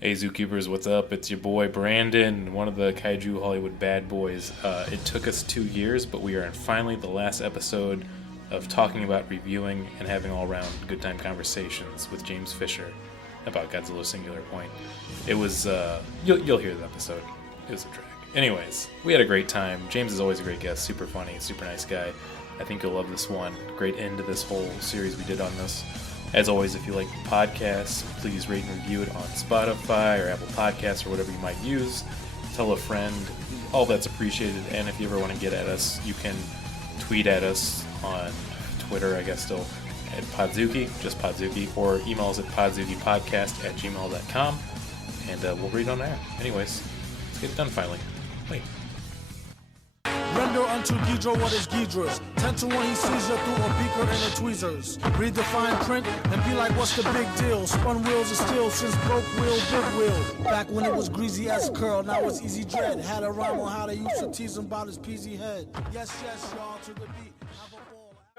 Hey Zookeepers, what's up? It's your boy Brandon, one of the Kaiju Hollywood Bad boys. It took us 2 years, but we are in finally the last episode of talking about reviewing and having all-around good time conversations with James Fisher about Godzilla Singular Point. It was, you'll hear the episode. It was a drag. Anyways, we had a great time. James is always a great guest, super funny, super nice guy. I think you'll love this one. Great end to this whole series we did on this. As always, if you like the podcast, please rate and review it on Spotify or Apple Podcasts or whatever you might use. Tell a friend. All that's appreciated. And if you ever want to get at us, you can tweet at us on Twitter, I guess still, at Podzuki, just Podzuki, or email us at podzukipodcast@gmail.com, and we'll read on there. Anyways, let's get it done finally. Wait. Render unto Ghidra what is Ghidra's. 10 to 1 he sees you through a beaker and a tweezers. Read the fine print and be like, what's the big deal? Spun wheels of steel since broke wheel, big wheel. Back when it was greasy as curl, now it's easy dread. Had a rhyme on how they used to tease him about his peasy head. Yes, y'all, to the beat. Have a ball.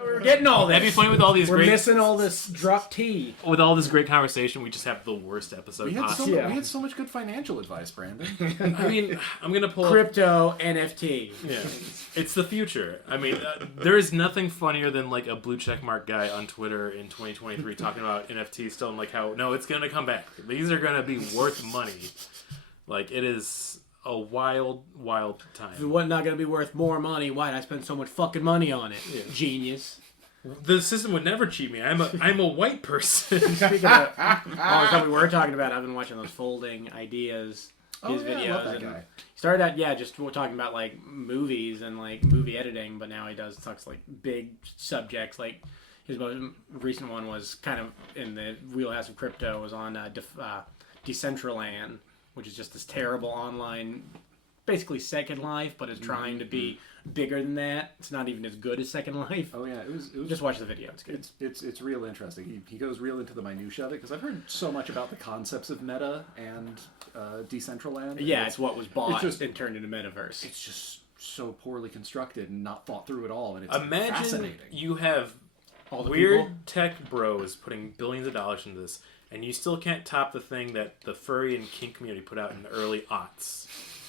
We're getting all this. That'd be funny with all these We're great... missing all this drop T. With all this great conversation, we just have the worst episode We had, possible. we had so much good financial advice, Brandon. I mean, I'm going to pull up... Crypto, NFT. Yeah, it's the future. I mean, there is nothing funnier than like a blue checkmark guy on Twitter in 2023 talking about NFTs still, and like how, no, it's going to come back. These are going to be worth money. Like, it is a wild, wild time. If it was not going to be worth more money, why'd I spend so much fucking money on it? Yeah. Genius. The system would never cheat me. I'm a white person. Speaking of all the stuff we were talking about, I've been watching those folding ideas, his videos. I love that and guy. He started out, just talking about like movies and like movie editing, but now he talks like big subjects. Like his most recent one was kind of in the wheelhouse of crypto, was on Decentraland, which is just this terrible online, basically Second Life, but it's trying to be bigger than that. It's not even as good as Second Life. Oh yeah, it was Just watch the video. It's good. it's real interesting. He goes real into the minutia of it because I've heard so much about the concepts of meta and Decentraland. Yeah, it's what was bought just- and turned into metaverse. It's just so poorly constructed and not thought through at all, and it's Imagine fascinating. you have All the weird people. tech bros putting billions of dollars into this, and you still can't top the thing that the furry and kink community put out in the early aughts.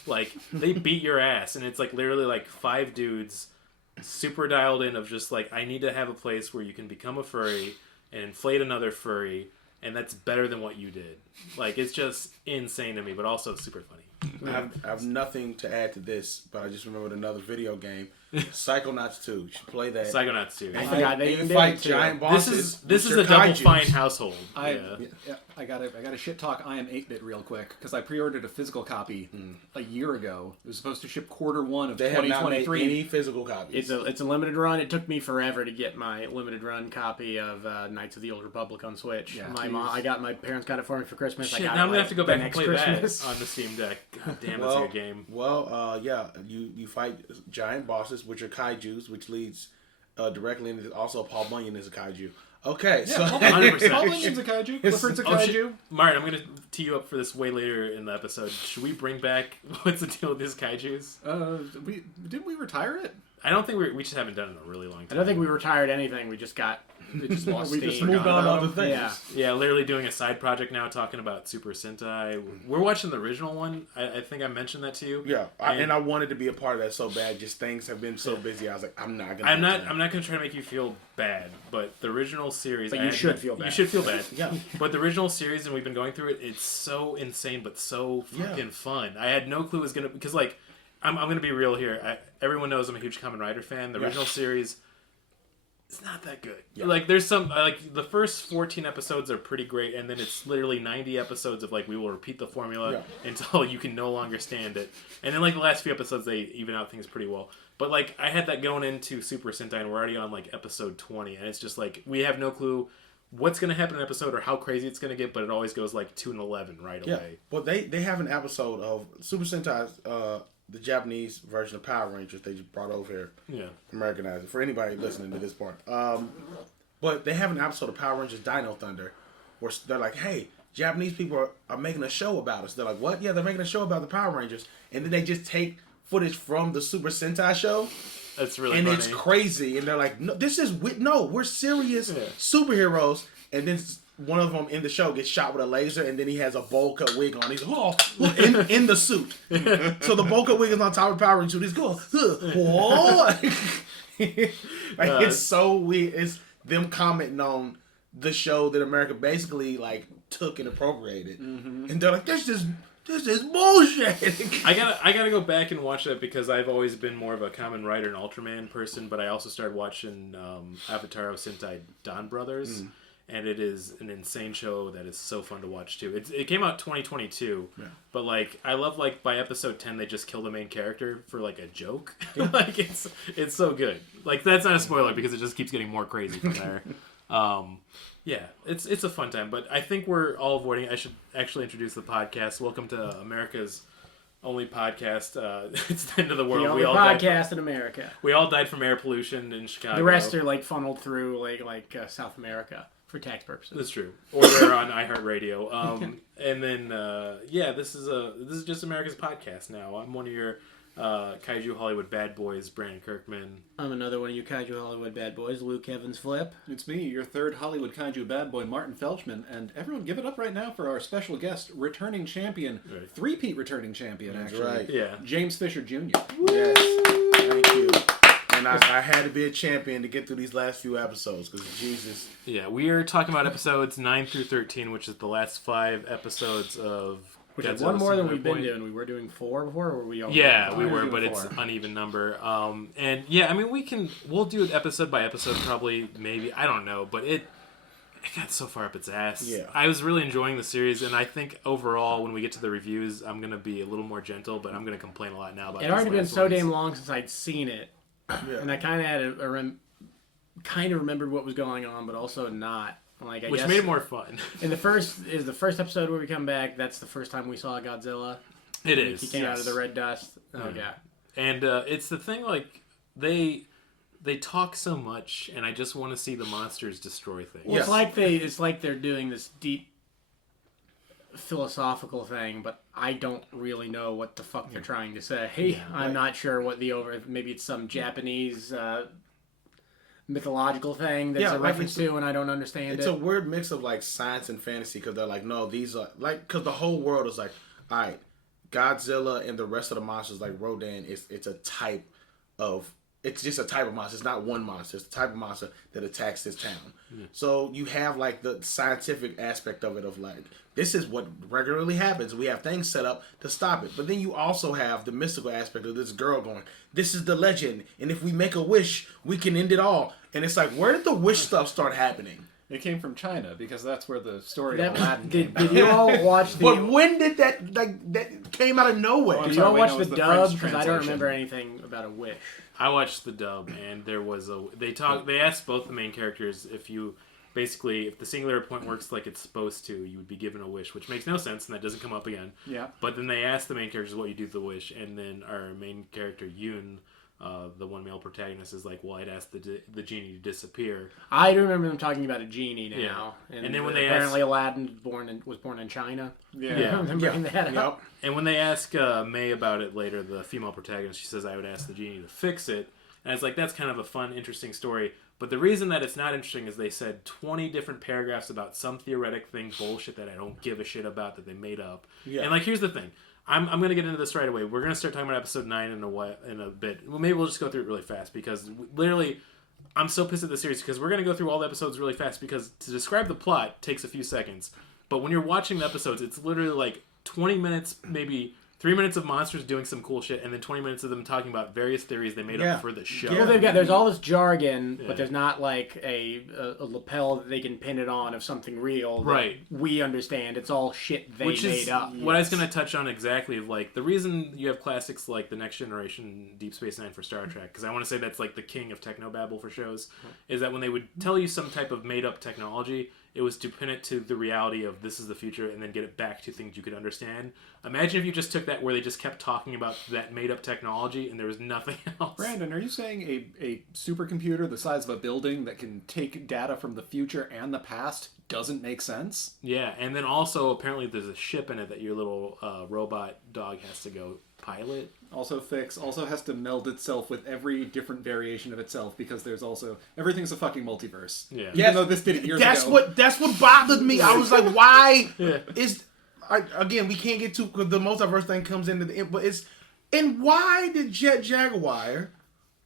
Like, they beat your ass, and it's like literally like 5 dudes super dialed in of just like, I need to have a place where you can become a furry and inflate another furry, and that's better than what you did. Like, it's just insane to me, but also super funny. I have nothing to add to this, but I just remembered another video game, Psychonauts 2. You should play that. Psychonauts 2. I forgot they You even can did fight it, too. giant This bosses. is which a are double kaijus. fine household. I Yeah. got to shit talk I Am 8-Bit real quick because I pre-ordered a physical copy a year ago. It was supposed to ship Q1 of They have not made 2023. any physical copies. It's a limited run. It took me forever to get my limited run copy of Knights of the Old Republic on Switch. Yeah, my parents got it for me for Christmas. I Shit, got now it, I'm gonna like, have to go the back and next play Christmas. that on the Steam Deck. God damn, that's a good game. You fight giant bosses, which are kaijus, which leads directly into also Paul Bunyan is a kaiju. Okay, so 100%. Paul Bunyan's a kaiju. Clifford's a kaiju. Martin, I'm gonna tee you up for this way later in the episode. Should we bring back what's the deal with these kaijus? Didn't we retire it? I don't think we just haven't done it in a really long I time. don't think we retired anything. We just lost We steam. just moved on to about other them. things. Yeah. Yeah, literally doing a side project now, talking about Super Sentai. We're watching the original one. I think I mentioned that to you. Yeah, and I wanted to be a part of that so bad. Just things have been so busy. I was like, I'm not gonna. I'm not gonna try to make you feel bad, but the original series. But you should feel bad. You should feel bad. Yeah. But the original series, and we've been going through it. It's so insane, but so fucking fun. I had no clue it was gonna because like I'm gonna be real here. Everyone knows I'm a huge Kamen Rider fan. The original series. It's not that good. Yeah. Like, there's some, like, the first 14 episodes are pretty great, and then it's literally 90 episodes of, like, we will repeat the formula until you can no longer stand it. And then, like, the last few episodes, they even out things pretty well. But, like, I had that going into Super Sentai, and we're already on, like, episode 20, and it's just, like, we have no clue what's going to happen in an episode or how crazy it's going to get, but it always goes, like, 2 and 11 right away. Well, they have an episode of Super Sentai, the Japanese version of Power Rangers they just brought over here. Yeah. Americanized it, for anybody listening to this part. But they have an episode of Power Rangers Dino Thunder where they're like, hey, Japanese people are making a show about us. They're like, what? Yeah, they're making a show about the Power Rangers. And then they just take footage from the Super Sentai show. That's really And funny. it's crazy. And they're like, no, we're serious superheroes. And then one of them in the show gets shot with a laser, and then he has a bowl cut wig on. He's in the suit. So the bowl cut wig is on top of the Power Ranger suit. He's going, whoa. It's so weird. It's them commenting on the show that America basically like took and appropriated, and they're like, "This is bullshit." I gotta go back and watch that because I've always been more of a Kamen Rider and Ultraman person, but I also started watching Avatar Sentai Dawn Brothers, and it is an insane show that is so fun to watch too. It came out 2022, but like I love like by episode 10 they just kill the main character for like a joke. Like it's so good. Like that's not a spoiler because it just keeps getting more crazy from there. Yeah, it's a fun time, but I think we're all avoiding it. I should actually introduce the podcast. Welcome to America's only podcast. It's the end of the world. The only podcast in America. We all died from air pollution in Chicago. The rest are like funneled through like South America for tax purposes. That's true. Or they're on iHeartRadio. And then this is just America's podcast now. I'm one of your Kaiju Hollywood Bad Boys, Brandon Kirkman. I'm another one of you Kaiju Hollywood Bad Boys, Luke Evans Flip. It's me, your third Hollywood Kaiju bad boy, Martin Felchman, and everyone give it up right now for our special guest, returning champion, three-peat returning champion, actually. Right. Yeah. James Fisher Jr. Yes, thank you. And I had to be a champion to get through these last few episodes because Jesus. Yeah, we are talking about episodes 9 through 13, which is the last 5 episodes of Which is Godzilla one more than Singular we've been Point. doing. We were doing 4 before, or were we all? Yeah, we were, doing but it's 4. uneven number. And yeah, I mean, we'll do it episode by episode, probably, maybe, I don't know, but it got so far up its ass. Yeah. I was really enjoying the series, and I think overall, when we get to the reviews, I'm going to be a little more gentle, but I'm going to complain a lot now about It had already these been last so ones. damn long since I'd seen it, and I kind of had kind of remembered what was going on, but also not. Like, Which made it more fun. And the first episode where we come back. That's the first time we saw Godzilla. It is. He came out of the red dust. Oh yeah. And it's the thing, like, they talk so much, and I just want to see the monsters destroy things. Well, it's like they're doing this deep philosophical thing, but I don't really know what the fuck they're trying to say. I'm not sure what maybe it's some Japanese mythological thing that's a reference to, and I don't understand It's a weird mix of like science and fantasy because they're like, no, these are like, because the whole world is like, all right, Godzilla and the rest of the monsters like Rodan, it's a type of, it's just a type of monster. It's not one monster. It's the type of monster that attacks this town. So you have like the scientific aspect of it of like, this is what regularly happens. We have things set up to stop it. But then you also have the mystical aspect of this girl going, this is the legend. And if we make a wish, we can end it all. And it's like, where did the wish stuff start happening? It came from China because that's where the story of Aladdin came Did you all watch the? But when did that came out of nowhere? Did you sorry, all wait, watch no, the it was the dub? French Because I don't translation. remember anything about a wish. I watched the dub, and there was they asked both the main characters if the Singular Point works like it's supposed to, you would be given a wish, which makes no sense, and that doesn't come up again. Yeah. But then they asked the main characters what you do with the wish, and then our main character, Yoon, the one male protagonist, is like, well, I'd ask the genie to disappear. I do remember them talking about a genie now. Yeah. And then when they apparently Aladdin was born in China. Yeah. I remember bringing that up. And when they ask May about it later, the female protagonist, she says, I would ask the genie to fix it. And it's like, that's kind of a fun, interesting story. But the reason that it's not interesting is they said 20 different paragraphs about some theoretic thing, bullshit that I don't give a shit about that they made up. Yeah. And like, here's the thing. I'm going to get into this right away. We're going to start talking about episode 9 in a bit. Well, maybe we'll just go through it really fast because literally I'm so pissed at the series because we're going to go through all the episodes really fast because to describe the plot takes a few seconds. But when you're watching the episodes, it's literally like 20 minutes, maybe 3 minutes of monsters doing some cool shit, and then 20 minutes of them talking about various theories they made up for the show. Well, there's all this jargon, but there's not like a lapel that they can pin it on of something real. That we understand. It's all shit they made up. What I was going to touch on exactly, like the reason you have classics like The Next Generation, Deep Space Nine for Star Trek, because I want to say that's like the king of technobabble for shows, is that when they would tell you some type of made up technology, it was to pin it to the reality of this is the future and then get it back to things you could understand. Imagine if you just took that where they just kept talking about that made-up technology and there was nothing else. Brandon, are you saying a supercomputer the size of a building that can take data from the future and the past doesn't make sense. Yeah, and then also apparently there's a ship in it that your little robot dog has to go pilot. Also has to meld itself with every different variation of itself because there's also everything's a fucking multiverse. Yeah. Even though this did it years ago. That's what bothered me. I was like, why Yeah. again, we can't get too, because the multiverse thing comes into the end, but and why did Jet Jaguar,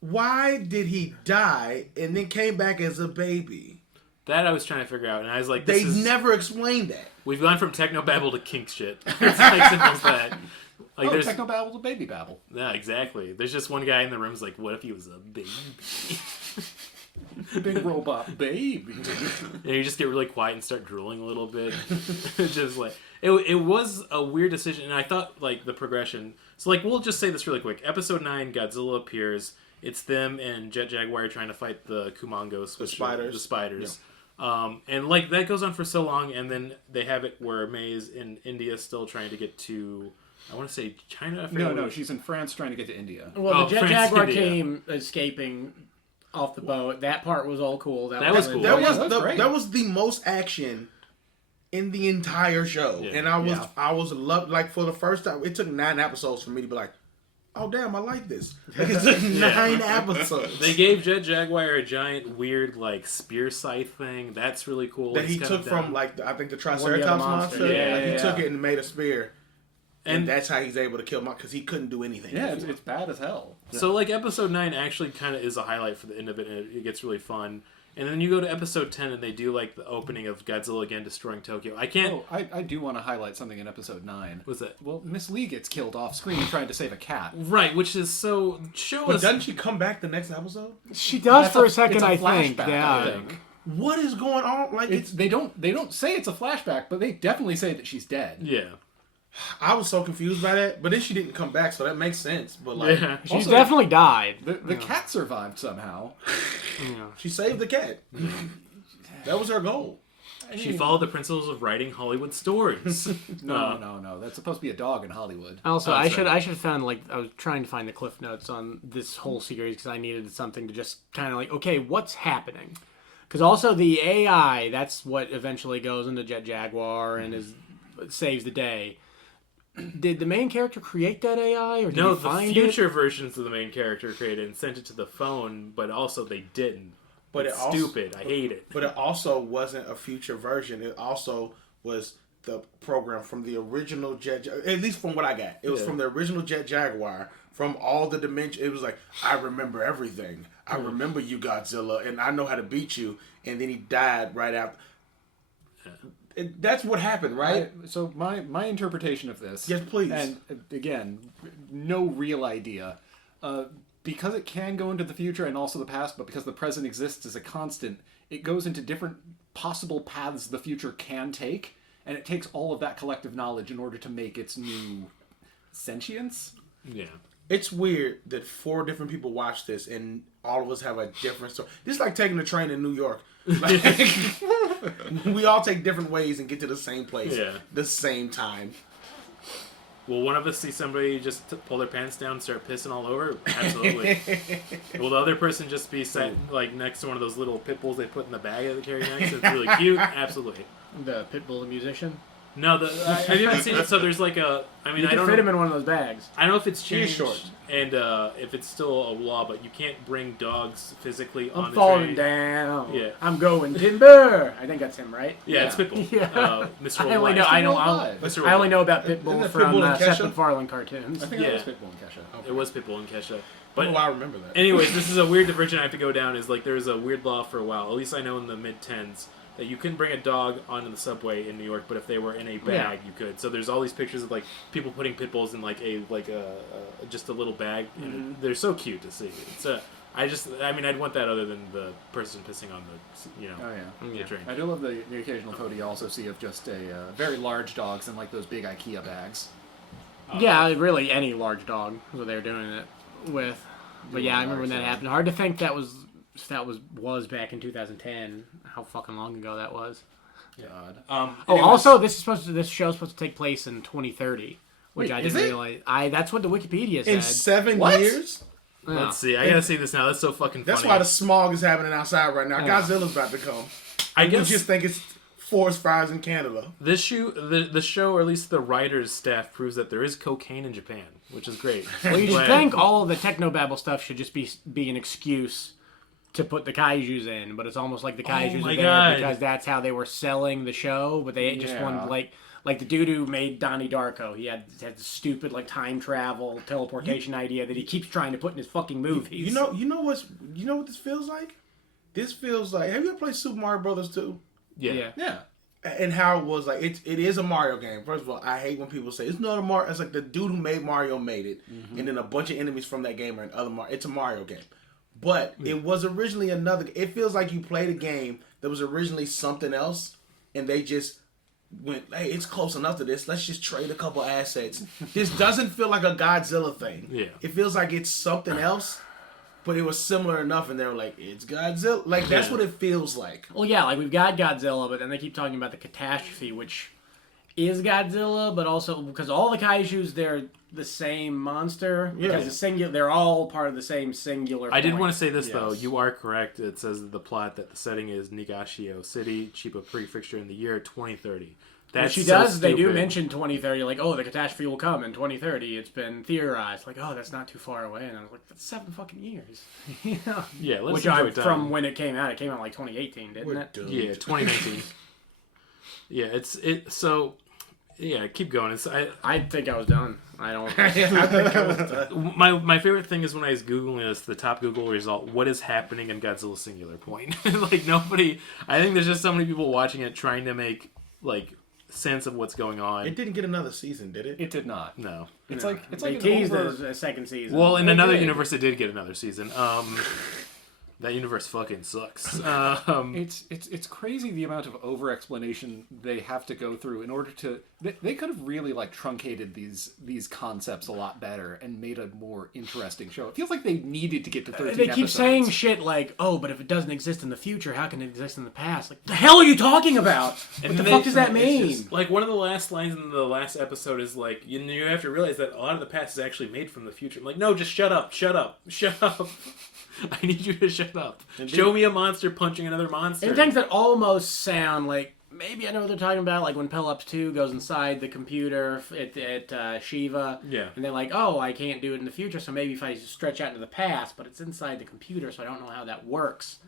why did he die and then came back as a baby? That I was trying to figure out, and I was like, They never explained that. We've gone from technobabble to kink shit. It's like simple as that. Like there's Technobabble to baby babble. Yeah, exactly. There's just one guy in the room who's like, what if he was a baby? Big robot baby. And you just get really quiet and start drooling a little bit. Just like it was a weird decision, and I thought like the progression. So like we'll just say this really quick. Episode 9, Godzilla appears. It's them and Jet Jaguar trying to fight the Kumangos, The spiders. Yeah. And like that goes on for so long, and then they have it where May is in India still trying to get to, I want to say China. No, she's in France trying to get to India. Well, the Jet France, Jaguar India. came escaping off the boat. That part was all cool. That was cool. That was the most action in the entire show, Yeah. and I was loved. Like for the first time, it took 9 episodes for me to be like, oh damn, I like this. Like, it took 9 episodes. They gave Jet Jaguar a giant weird like spear scythe thing. That's really cool. That It's he kind took of from dumb. like I think the One of the Triceratops other monster. monsters. Yeah, He took it and made a spear, and And that's how he's able to kill him because he couldn't do anything. Yeah, before. it's bad as hell. so like episode 9 actually kind of is a highlight for the end of it, and it gets really fun. And then you go to episode 10 and they do like the opening of Godzilla again destroying Tokyo. I can't. Oh, I do want to highlight something in episode 9. What's that? Well, Miss Lee gets killed off screen trying to save a cat. Right, which is so show But us. doesn't she come back the next episode? She does That's for a- a second, it's a I think. flashback, Yeah. I think. What is going on? Like They don't say it's a flashback, but they definitely say that she's dead. Yeah. I was so confused by that, but then she didn't come back, so that makes sense. But like, Yeah. She's Also, definitely died. The cat survived somehow. she saved the cat. That was her goal. She followed the principles of writing Hollywood stories. No. That's supposed to be a dog in Hollywood. Also, Oh, I sorry. should have found like I was trying to find the cliff notes on this whole series because I needed something to just kind of like, okay, what's happening? Because also the AI, that's what eventually goes into Jet Jaguar and saves the day. Did the main character create that AI, or did No, he the find future versions of the main character created and sent it to the phone, but also they didn't. But It's it also- stupid. I hate it. But it also wasn't a future version. It also was the program from the original Jet. At least from what I got, it was from the original Jet Jaguar. From all the dimensions, it was like, I remember everything. I remember you, Godzilla, and I know how to beat you. And then he died right after. That's what happened, right? So my interpretation of this. Yes, please. And again, no real idea. Because it can go into the future and also the past, but because the present exists as a constant, it goes into different possible paths the future can take, and it takes all of that collective knowledge in order to make its new sentience. Yeah. It's weird that 4 different people watch this and all of us have a different story. This is like taking a train in New York. Like, we all take different ways and get to the same place, the same time. Will one of us see somebody just pull their pants down and start pissing all over? Absolutely. Will the other person just be sat like next to one of those little pit bulls they put in the bag that they carry next? It's really cute. Absolutely. The Pitbull the musician? No, have you ever seen it? So there's like a. I mean, You I can don't fit know. him in one of those bags. I don't know if it's He is changed short. and if it's still a law, but you can't bring dogs physically on I'm the falling train. down. Yeah. I'm going timber. I think that's him, right? Yeah, it's Pitbull. Yeah. Mr. I only Worldwide. know. I know. Worldwide. Mr. I only Worldwide. know about Isn't Pitbull that from Pitbull and Seth Kesha? MacFarlane cartoons. I think that was Pitbull and Kesha. It was Pitbull and Kesha. I But don't know why I remember that. anyways, this is a weird diversion I have to go down. Is like there was a weird law for a while. At least I know in the mid-10s that you couldn't bring a dog onto the subway in New York, but if they were in a bag, you could. So there's all these pictures of like people putting pit bulls in like a just a little bag, and they're so cute to see. It's I mean, I'd want that other than the person pissing on the Oh yeah. the train. I do love the occasional photo you also see of just a very large dogs in like those big IKEA bags. Yeah, really, any large dog is what they were doing it with. But yeah, I remember when that happened. Hard to think that was back in 2010. How fucking long ago that was. God. Also, this show's supposed to take place in 2030, which Wait, I is didn't it? realize. That's what the Wikipedia In said. 7 What? years? Yeah. Let's see. I gotta see this now. That's so fucking funny. That's why the smog is happening outside right now. Godzilla's about to come. I We guess just think it's forest fires in Canada. The show, or at least the writers' staff, proves that there is cocaine in Japan, which is great. Well, you should think all of the technobabble stuff should just be an excuse to put the kaijus in, but it's almost like the kaijus are there because that's how they were selling the show. But they just wanted like the dude who made Donnie Darko. He had the stupid like time travel teleportation idea that he keeps trying to put in his fucking movies. You know what this feels like? This feels like, have you ever played Super Mario Brothers 2? Yeah. And how it was like, it is a Mario game. First of all, I hate when people say it's not a Mario. It's like the dude who made Mario made it, and then a bunch of enemies from that game are in other Mario. It's a Mario game, but it was originally another. It feels like you played a game that was originally something else, and they just went, hey, it's close enough to this. Let's just trade a couple assets. This doesn't feel like a Godzilla thing. Yeah, it feels like it's something else. But it was similar enough, and they were like, it's Godzilla. Like, that's what it feels like. Well, yeah, like, we've got Godzilla, but then they keep talking about the catastrophe, which is Godzilla, but also, because all the kaijus, they're the same monster. Yeah. Because they're all part of the same singular point. I did want to say this, though. You are correct. It says in the plot that the setting is Nigashio City, Chiba Prefecture, in the year 2030. That's they do mention 2030, like, oh, the catastrophe will come in 2030. It's been theorized. Like, oh, that's not too far away. And I was like, that's 7 fucking years. You know? Yeah, let's enjoy time. From when it came out like 2018, didn't it? Doomed. Yeah, 2019. Yeah, keep going. I think I was done. I don't. I think I was done. My favorite thing is when I was Googling this, the top Google result, what is happening in Godzilla Singular Point? Like, nobody, I think there's just so many people watching it trying to make, like, sense of what's going on. It didn't get another season, did it? It did not. No. It's they like teased a second season. Well, in another universe, it did get another season. That universe fucking sucks. It's crazy the amount of over explanation they have to go through in order to. They could have really like truncated these concepts a lot better and made a more interesting show. It feels like they needed to get to 13 They keep episodes. saying shit like, oh, but if it doesn't exist in the future, how can it exist in the past? Like, the hell are you talking about? What the fuck does that mean? Just, like, one of the last lines in the last episode is like, you have to realize that a lot of the past is actually made from the future. I'm like, no, just shut up. I need you to shut up. Indeed. Show me a monster punching another monster. And things that almost sound like, maybe I know what they're talking about, like when Pelops 2 goes inside the computer at Shiva. Yeah. And they're like, oh, I can't do it in the future, so maybe if I stretch out into the past, but it's inside the computer, so I don't know how that works.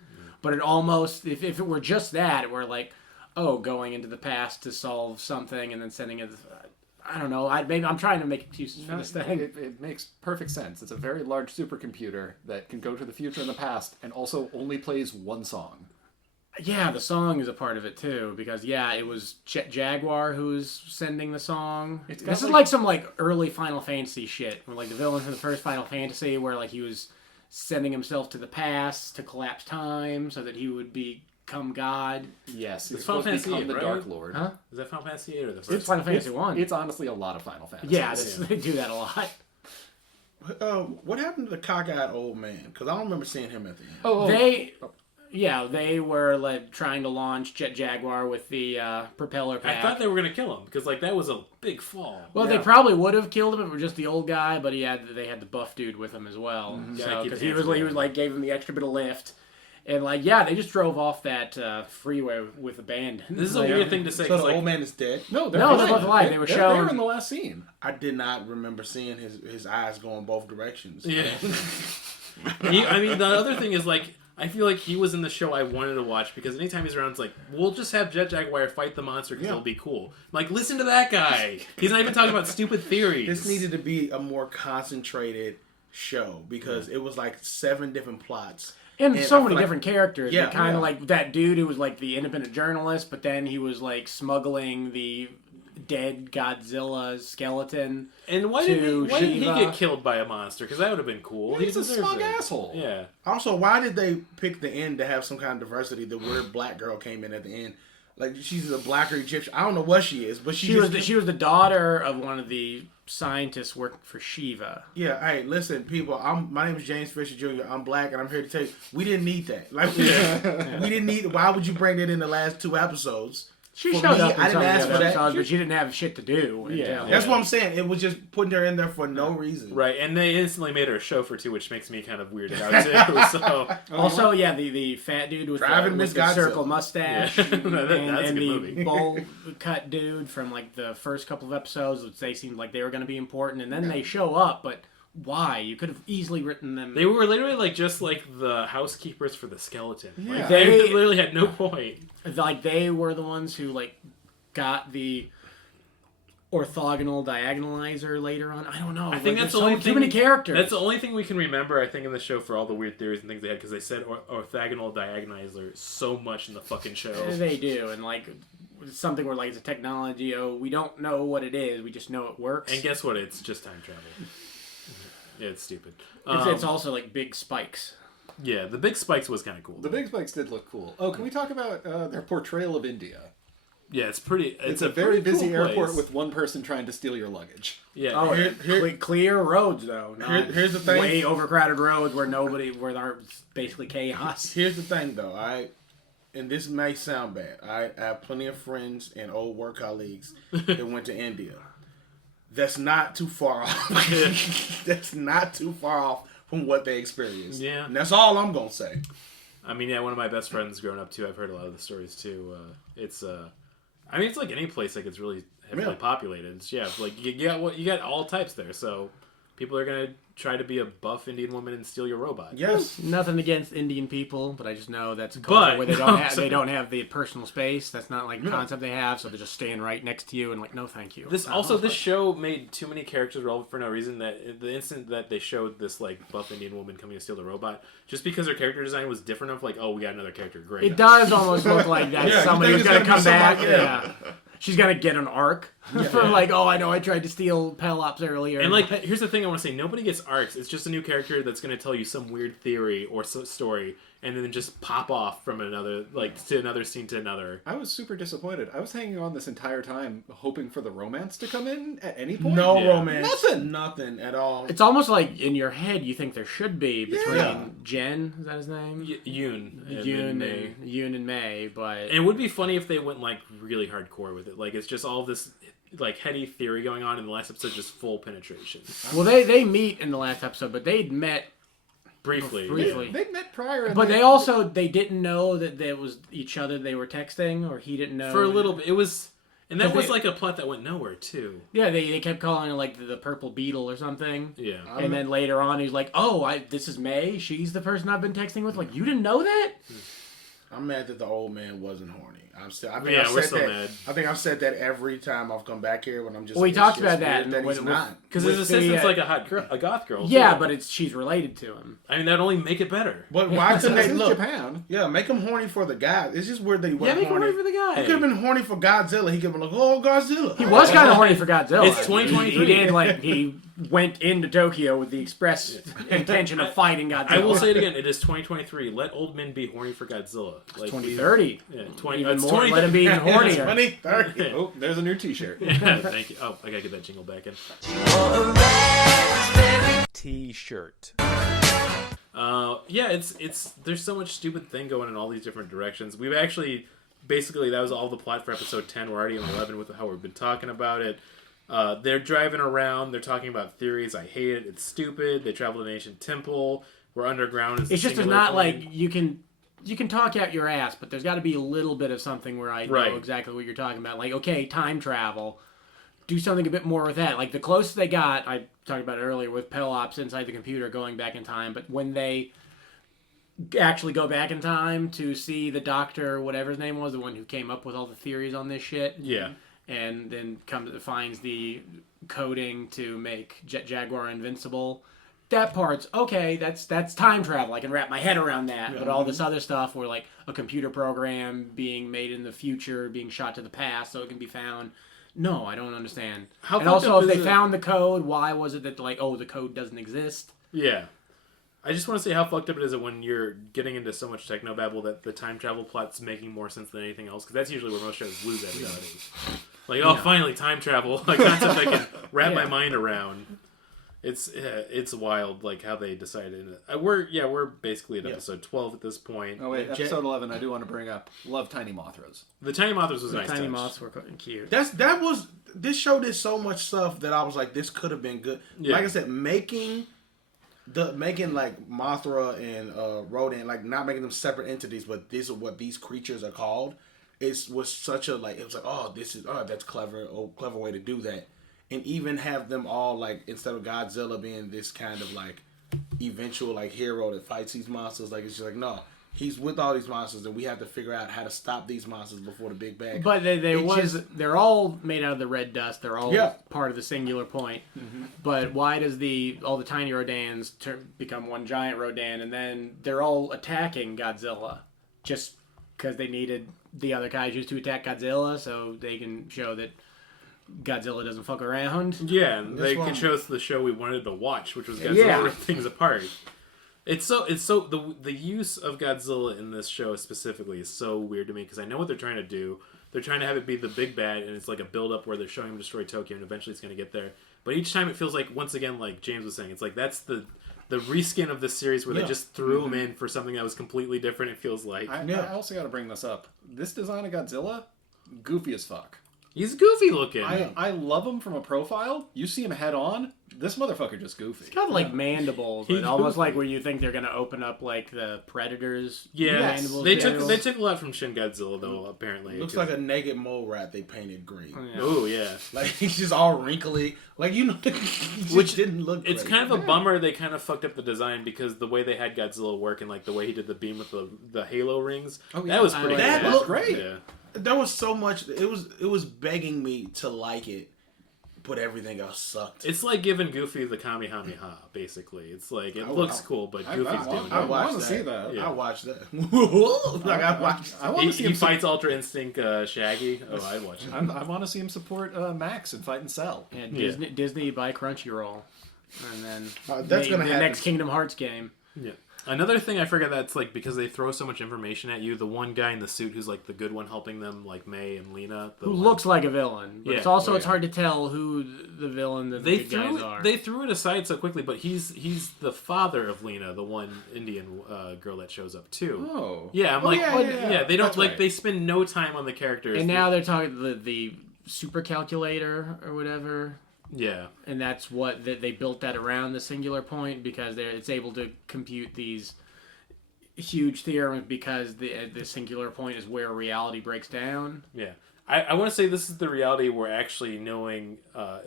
But it almost, if it were just that, it were like, oh, going into the past to solve something and then sending it... I don't know. Maybe I'm trying to make excuses for this thing. It makes perfect sense. It's a very large supercomputer that can go to the future and the past and also only plays one song. Yeah, the song is a part of it too, because it was Jet Jaguar who's sending the song. This is like some like early Final Fantasy shit, where like the villain from the first Final Fantasy, where like he was sending himself to the past to collapse time so that he would become God. Yes, it's Final Fantasy VIII, the right? Dark Lord. Huh? Is that Final Fantasy VIII or the first? It's Final Fantasy 1. It's honestly a lot of Final Fantasy. Yeah, they do that a lot. What happened to the cockeyed old man? Because I don't remember seeing him at the end. They were like trying to launch Jet Jaguar with the propeller pack. I thought they were gonna kill him because like that was a big fall. Well, they probably would have killed him if it were just the old guy, but they had the buff dude with him as well. Mm-hmm. So because he was like gave him the extra bit of lift. And, like, they just drove off that freeway with abandon. This is a weird thing to say. So the old man is dead? No, they're both alive. They were shown. There in the last scene. I did not remember seeing his eyes going both directions. Yeah. I mean, the other thing is, like, I feel like he was in the show I wanted to watch because anytime he's around, it's like, we'll just have Jet Jaguar fight the monster because it'll be cool. I'm like, listen to that guy. He's not even talking about stupid theories. This needed to be a more concentrated show because it was like 7 different plots. And so many different characters. Yeah, kind of like that dude who was like the independent journalist, but then he was like smuggling the dead Godzilla skeleton. And why didn't he get killed by a monster? Because that would have been cool. He's a smug asshole. Yeah. Also, why did they pick the end to have some kind of diversity? The weird black girl came in at the end. Like, she's a blacker Egyptian. I don't know what she is, but she was the daughter of one of the scientists working for Shiva. Yeah, hey, listen, people. My name is James Fisher Jr. I'm black, and I'm here to tell you, we didn't need that. Like, we didn't need. Why would you bring that in the last 2 episodes? She For showed me, up in I didn't some of ask the for other that. episodes, but she didn't have shit to do. Yeah. That's what I'm saying. It was just putting her in there for no reason. Right, and they instantly made her a chauffeur too, which makes me kind of weirded out too. So Also, the fat dude with Driving the Miss circle Godzilla. mustache, That's a and good the movie. bowl cut dude from like the first couple of episodes, which they seemed like they were going to be important, and then they show up, but why? You could have easily written them. they were literally like just like the housekeepers for the skeleton. Like Yeah. they literally had no point. Like they were the ones who like got the orthogonal diagonalizer later on. I don't know. I think Like, that's the there's only too thing. many characters. That's the only thing we can remember. I think in the show for all the weird theories and things they had because they said orthogonal diagonalizer so much in the fucking show. They do, and like something where like it's a technology. Oh, we don't know what it is. We just know it works. And guess what? It's just time travel. Yeah, it's stupid. It's also like big spikes. Yeah, the big spikes was kind of cool. The big spikes did look cool. Oh, can we talk about their portrayal of India? Yeah, it's pretty. It's a very pretty busy cool airport place. with one person trying to steal your luggage. Yeah. Oh, Here- clear roads though. Not here's the thing. way overcrowded roads where there's basically chaos. Here's the thing, though. And this may sound bad. I have plenty of friends and old work colleagues that went to India. That's not too far off. That's not too far off from what they experienced. Yeah. And that's all I'm gonna say. I mean, yeah, one of my best friends growing up too. I've heard a lot of the stories too. It's I mean, it's like any place that gets really heavily Yeah. populated. It's, yeah, like you got all types there. So people are gonna try to be a buff Indian woman and steal your robot. Yes. Nothing against Indian people, but I just know that's a But- culture where they don't have the personal space. That's not like a concept they have, so they're just staying right next to you and like, no, thank you. This show made too many characters relevant for no reason. That the instant that they showed this like buff Indian woman coming to steal the robot, just because her character design was different, of like, oh, we got another character, great. It does almost look like that's Yeah, you somebody think who's it's gonna gonna come be back. somebody- Yeah. She's gonna get an arc for like, oh, I know I tried to steal Pelops earlier. And like, here's the thing I want to say: nobody gets arcs. It's just a new character that's going to tell you some weird theory or story, and then just pop off from another, like to another scene to another. I was super disappointed. I was hanging on this entire time, hoping for the romance to come in at any point. No Yeah. romance. Nothing. Nothing at all. it's almost like in your head you think there should be between Yeah. Jen, is that his name? Yoon, Yoon and May, but And it would be funny if they went like really hardcore with it. Like it's just all this like heady theory going on, in the last episode just full penetration. well, they meet in the last episode, but they'd met Briefly. briefly. They met prior, and But they didn't know that there was each other they were texting, or he didn't know. For a little bit. It was... And that Because was they- like a plot that went nowhere, too. Yeah, they kept calling it like the purple beetle or something. Yeah. And then later on, he's like, "Oh, this is May. She's the person I've been texting with." Like, you didn't know that? I'm mad that the old man wasn't horny. I think Yeah, I've we're said still that. mad. I think I've said that every time I've come back here when I'm just. Well, we like, talked it's just about that weird that when- he's not. Because With his the, assistant's like a hot girl, a goth girl. Yeah, too. but she's related to him. I mean, that'd only make it better. But why couldn't It's they in look? Japan. Yeah, make him horny for the guy. It's just weird that he Yeah, wasn't make him horny. horny for the guy. He could have been horny for Godzilla. He could have been like, "Oh, Godzilla." He was kind of horny for Godzilla. It's 2023. He did like he went into Tokyo with the express intention of fighting Godzilla. I will say it again. It is 2023. Let old men be horny for Godzilla. Like 2030. Yeah, 20. Even It's more. 20. Let him be even hornier. 2030. Oh, there's a new T-shirt. Thank you. Oh, I gotta get that jingle back in. T-shirt. Yeah, it's there's so much stupid thing going in all these different directions. We've actually basically that was all the plot for episode 10. We're already on 11 with how we've been talking about it. They're driving around. They're talking about theories. I hate it. It's stupid. They travel to an ancient temple. We're underground. It's just there's not like you can talk out your ass, but there's got to be a little bit of something where I Right. know exactly what you're talking about. Like, okay, time travel. Do something a bit more with that. Like the closest they got, I talked about it earlier with Pelops inside the computer going back in time. But when they actually go back in time to see the doctor, whatever his name was, the one who came up with all the theories on this shit, Yeah. and then finds the coding to make Jet Jaguar invincible. That part's okay. That's time travel. I can wrap my head around that. But all this other stuff, where like a computer program being made in the future, being shot to the past so it can be found. No, I don't understand. How And fucked also, up if is they it- found the code, why was it that like, oh, the code doesn't exist? Yeah. I just want to say how fucked up it is that when you're getting into so much technobabble that the time travel plot's making more sense than anything else, because that's usually where most shows lose everybody. Like, oh, finally, time travel. Like, concept I can wrap my mind around. It's wild, like how they decided. We're basically at episode 12 at this point. Oh wait, episode 11. I do want to bring up. Love Tiny Mothras. The Tiny Mothras was The nice. tiny touch. moths were cute. This show did so much stuff that I was like, this could have been good. Yeah. Like I said, making like Mothra and Rodin, like not making them separate entities, but these are what these creatures are called. Was such a like, it was like, that's clever way to do that. And even have them all, like, instead of Godzilla being this kind of, like, eventual, like, hero that fights these monsters, like, it's just like, no, he's with all these monsters, and we have to figure out how to stop these monsters before the big bang. But they're all made out of the red dust. They're all part of the Singular Point. Mm-hmm. But why does all the tiny Rodans become one giant Rodan, and then they're all attacking Godzilla just because they needed the other kaijus to attack Godzilla so they can show that Godzilla doesn't fuck around. Yeah, and they can show us the show we wanted to watch, which was Godzilla rip things apart. It's so the use of Godzilla in this show specifically is so weird to me because I know what they're trying to do. They're trying to have it be the big bad, and it's like a build up where they're showing him destroy Tokyo, and eventually it's going to get there. But each time it feels like, once again, like James was saying, it's like that's the reskin of this series where they just threw him in for something that was completely different. It feels like I also got to bring this up. This design of Godzilla, goofy as fuck. He's goofy looking. I love him from a profile. You see him head on. This motherfucker just goofy. He's got like mandibles, but almost like where you think they're gonna open up like the Predators. Mandibles. They took a lot from Shin Godzilla though. Apparently, looks like a naked mole rat they painted green. Oh yeah, like he's just all wrinkly. Like which didn't look. It's great. kind of a bummer. They kind of fucked up the design because the way they had Godzilla work and like the way he did the beam with the halo rings. That was pretty. That good. looked great. Yeah. There was so much. It was begging me to like it, but everything else sucked. It's like giving Goofy the Kamehameha, basically. It's like it looks cool, but Goofy's doing it. I want to see that. Yeah. I watched that. Like I watched. I want to see him fights Ultra Instinct Shaggy. Oh, I'd watch it. I want to see him support Max and Fight and Cell. And Disney by Crunchyroll, and then that's gonna the happen. next Kingdom Hearts game. Yeah. Another thing I forget that's like because they throw so much information at you. The one guy in the suit who's like the good one helping them, like May and Lena, who looks like a villain. But it's also it's hard to tell who the villain the good guys are. They threw it aside so quickly, but he's the father of Lena, the one Indian girl that shows up too. Oh, yeah. They don't like they spend no time on the characters. And now they're talking the super calculator or whatever. Yeah, and that's what they built that around the Singular Point because it's able to compute these huge theorems because the Singular Point is where reality breaks down. Yeah, I want to say this is the reality where actually knowing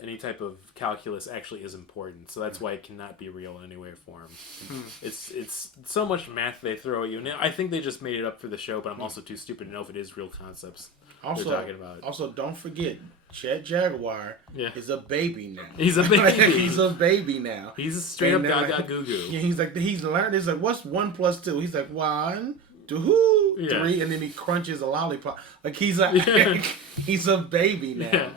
any type of calculus actually is important. So that's why it cannot be real in any way or form. It's so much math they throw at you. Now I think they just made it up for the show, but I'm also too stupid to know if it is real concepts they're talking about. Also, don't forget. Jet Jaguar is a baby now. He's a baby. He's a baby now. He's a straight up gaga goo goo. Yeah, he's learned. He's like, what's 1 + 2? He's like 1, 2, 3, and then he crunches a lollipop. Like he's he's a baby now. Yeah.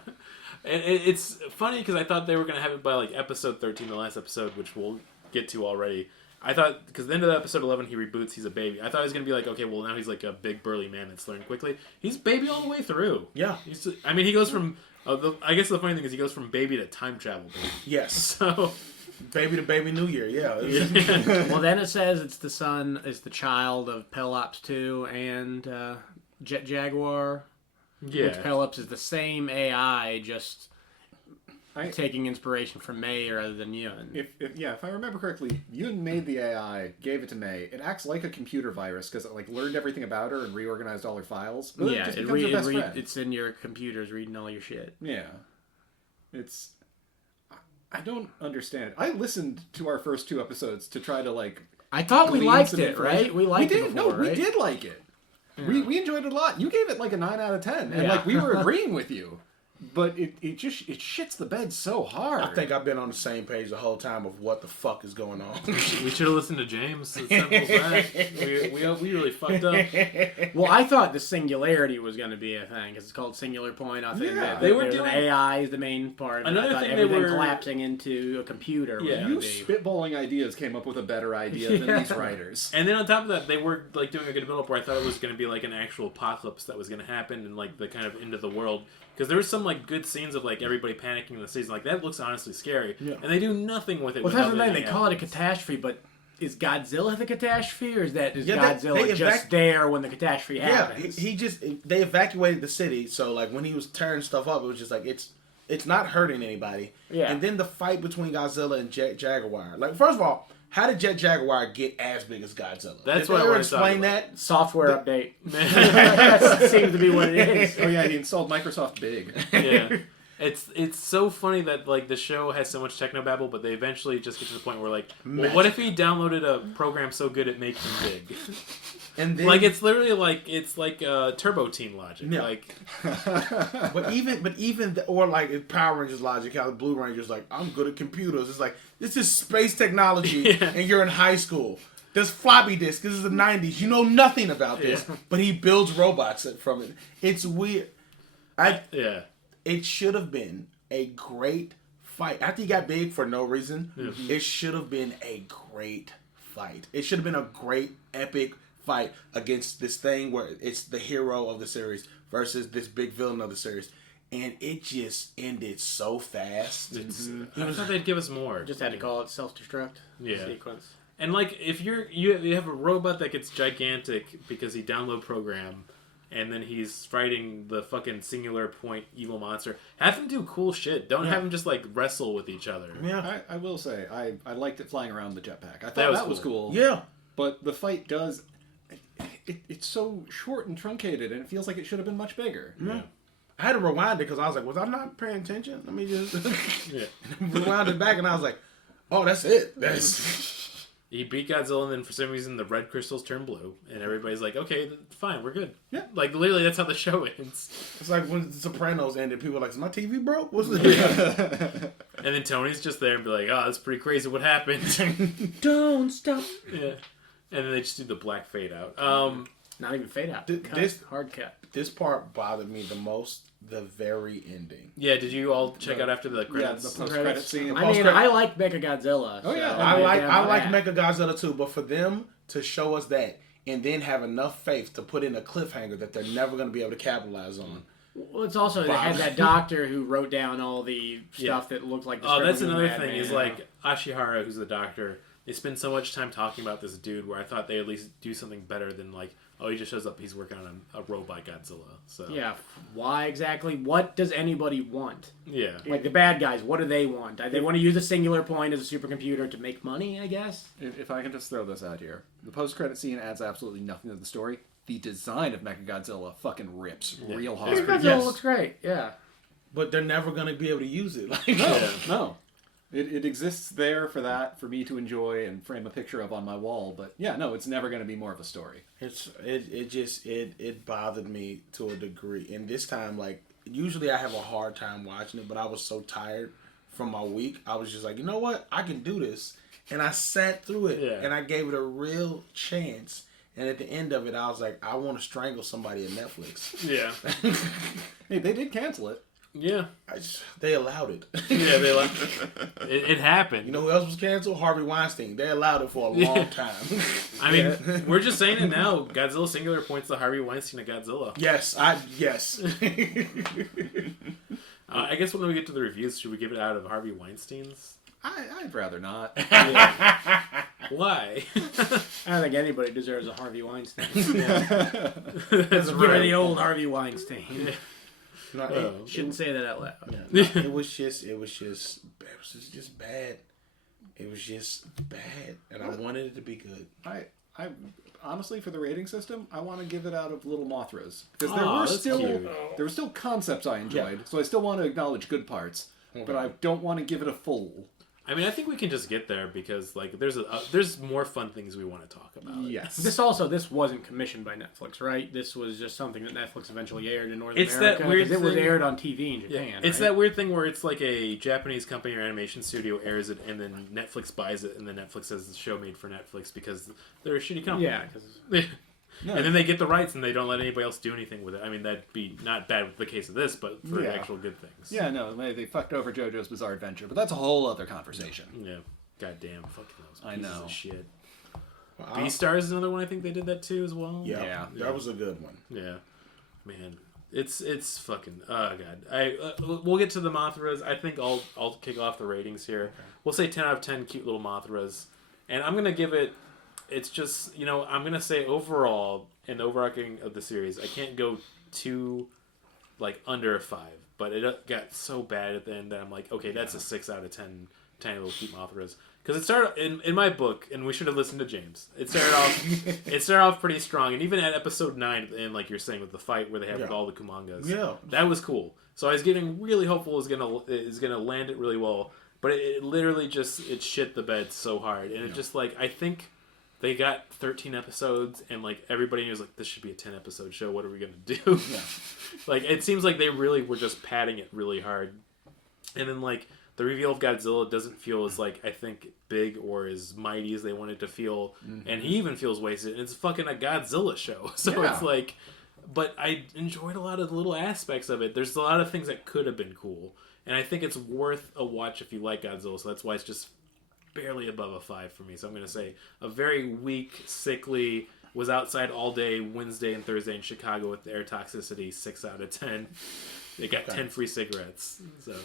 And it's funny because I thought they were gonna have it by like episode 13, the last episode, which we'll get to already. I thought, because the end of episode 11, he reboots, he's a baby. I thought he was going to be like, okay, well, now he's like a big burly man that's learning quickly. He's baby all the way through. Yeah. He goes from, I guess the funny thing is he goes from baby to time travel baby. Yes. So. Baby to baby New Year, yeah. Well, then it says it's the child of Pelops 2 and Jet Jaguar. Yeah. Which Pelops is the same AI, just taking inspiration from May rather than Yun. If I remember correctly, Yun made the AI, gave it to May. It acts like a computer virus because it like learned everything about her and reorganized all her files. But yeah, it's in your computers reading all your shit. Yeah, I don't understand it. I listened to our first 2 episodes to try to like. I thought we liked it, right? We liked it before, we did like it. Yeah. We enjoyed it a lot. You gave it like a 9 out of 10, and like we were agreeing with you. But it shits the bed so hard. I think I've been on the same page the whole time of what the fuck is going on. We should have listened to James. It's simple as that. We really fucked up. Well, I thought the singularity was going to be a thing because it's called Singular Point. I think that they were doing AI is the main part. Of it. I thought everything collapsing into a computer. Yeah, you spitballing ideas came up with a better idea than these writers. And then on top of that, they were like doing a good build-up where I thought it was going to be like an actual apocalypse that was going to happen and like the kind of end of the world. because there was some like good scenes of like everybody panicking in the season. Like that looks honestly scary, Yeah. and they do nothing with it. Well, that's the without thing. They anything call it a happens. catastrophe, but is Godzilla the catastrophe, or is Yeah, Godzilla they just there when the catastrophe Yeah, happens? he just they evacuated the city, so like when he was tearing stuff up, it was just like it's not hurting anybody. Yeah. And then the fight between Godzilla and Jet Jaguar. Like first of all, how did Jet Jaguar get as big as Godzilla? That's did what I they ever wanted to talk explain about. that? Software update. That seems to be what it is. Oh yeah, he installed Microsoft BIG. Yeah. It's so funny that like the show has so much technobabble, but they eventually just get to the point where like, well, what if he downloaded a program so good it makes him big? And then Like it's literally like Turbo Teen logic. Yeah. Like or like Power Rangers logic, how the Blue Ranger's like, I'm good at computers. It's like this is space technology, Yeah. and you're in high school. There's floppy disk. This is the '90s. You know nothing about this, Yeah. but he builds robots from it. It's weird. yeah. It should have been a great fight. After he got big for no reason, Mm-hmm. it should have been a great fight. It should have been a great, epic fight against this thing where it's the hero of the series versus this big villain of the series. And it just ended so fast. I thought they'd give us more. Just had to call it self-destruct sequence. And like if you have a robot that gets gigantic because he download program, and then he's fighting the fucking Singular Point evil monster. Have him do cool shit. Don't have him just like wrestle with each other. Yeah. I will say, I liked it flying around the jetpack. I thought That that was was cool. Yeah. But the fight does... It's so short and truncated, and it feels like it should have been much bigger. Yeah. I had to rewind it because I was like, was I not paying attention? Let me just Yeah. rewind it back, and I was like, oh, that's it. That's He beat Godzilla, and then for some reason the red crystals turn blue, and everybody's like, "Okay, fine, we're good." Yeah. Like literally, that's how the show ends. it's like when The Sopranos ended. People were like, is my TV broke? What's the And then Tony's just there and be like, "Oh, that's pretty crazy. What happened?" Don't stop. Yeah. And then they just do the black fade out. Not even fade out. Th- Cut. this- Hard cut. This part bothered me the most. The very ending. Yeah. Did you all check out after the Yeah, credits? the post-credit scene. I mean, I like Mechagodzilla. Oh, yeah. so I like that. Mechagodzilla too, but for them to show us that and then have enough faith to put in a cliffhanger that they're never going to be able to capitalize on. Well, it's also they had that doctor who wrote down all the stuff that looked like. The Oh, that's script of another Mad thing. Man. Is like Ashihara, who's the doctor. They spend so much time talking about this dude, where I thought they at least do something better than like, oh, he just shows up, he's working on a robot Godzilla. So Yeah, why exactly? What does anybody want? yeah. Like the bad guys, what do they want? They want to use a singular point as a supercomputer to make money, I guess. If I can just throw this out here. The post-credit scene adds absolutely nothing to the story. The design of Mechagodzilla fucking rips real hard. Mechagodzilla Yes. looks great. Yeah. But they're never going to be able to use it. Like, No. It exists there for me to enjoy and frame a picture of on my wall, but yeah, no, it's never going to be more of a story. It bothered me to a degree. And this time, like, usually I have a hard time watching it, but I was so tired from my week, I was just like, you know what? I can do this. And I sat through it, Yeah. and I gave it a real chance. And at the end of it, I was like, I want to strangle somebody at Netflix. Yeah. Hey, they did cancel it. Yeah. They allowed it. Yeah, they like it happened. You know who else was canceled? Harvey Weinstein. They allowed it for a long time. I mean, we're just saying it now. Godzilla Singular Point's the Harvey Weinstein of Godzilla. yes. I guess when we get to the reviews, should we give it out of Harvey Weinstein's? I'd rather not. Why? I don't think anybody deserves a Harvey Weinstein. That's Give her right. the old Harvey Weinstein. No, Shouldn't say that out loud. it was just bad. It was just bad, and I wanted it to be good. I honestly, for the rating system, I want to give it out of Little Mothras because Aw, that's cute. there were still concepts I enjoyed, so I still want to acknowledge good parts, but I don't want to give it a full. I mean, I think we can just get there because like there's more fun things we want to talk about. Yes, This wasn't commissioned by Netflix, right? This was just something that Netflix eventually aired in North It's America. that weird 'cause it was thing- aired on TV in Yeah, Japan. it's right? that weird thing where it's like a Japanese company or animation studio airs it, and then Netflix buys it, and then Netflix has the show made for Netflix because they're a shitty company. Yeah, because And then they get the rights, and they don't let anybody else do anything with it. I mean, that'd be not bad with the case of this, but for Yeah. actual good things. yeah, no, they fucked over JoJo's Bizarre Adventure, but that's a whole other conversation. Yeah. Goddamn, fucking those I pieces know. of shit. Well, Beastars is another one I think they did that too as well. yeah, that was a good one. Yeah. Man, It's fucking oh god. We'll get to the Mothras. I think I'll kick off the ratings here. Okay. We'll say 10 out of 10 cute little Mothras, and I'm gonna give it. It's just I'm gonna say overall in the overarching of the series, I can't go too under a 5, but it got so bad at the end that I'm like, okay, that's a 6 out of 10 tiny little cute Mothras. Because it started in my book, and we should have listened to James. It started off pretty strong, and even at episode 9, and like you're saying with the fight where they have with all the Kumongas, that was cool. So I was getting really hopeful is gonna land it really well, but it literally just shit the bed so hard, and it just I think they got 13 episodes, and everybody was like, this should be a 10 episode show. What are we gonna do? Yeah. It seems like they really were just padding it really hard, and then the reveal of Godzilla doesn't feel as I think big or as mighty as they wanted to feel, and he even feels wasted. And it's fucking a Godzilla show, so it's but I enjoyed a lot of the little aspects of it. There's a lot of things that could have been cool, and I think it's worth a watch if you like Godzilla. So that's why it's just barely above a 5 for me. So I'm gonna say a very weak, sickly. Was outside all day Wednesday and Thursday in Chicago with air toxicity. 6 out of 10. They got 10 free cigarettes. So.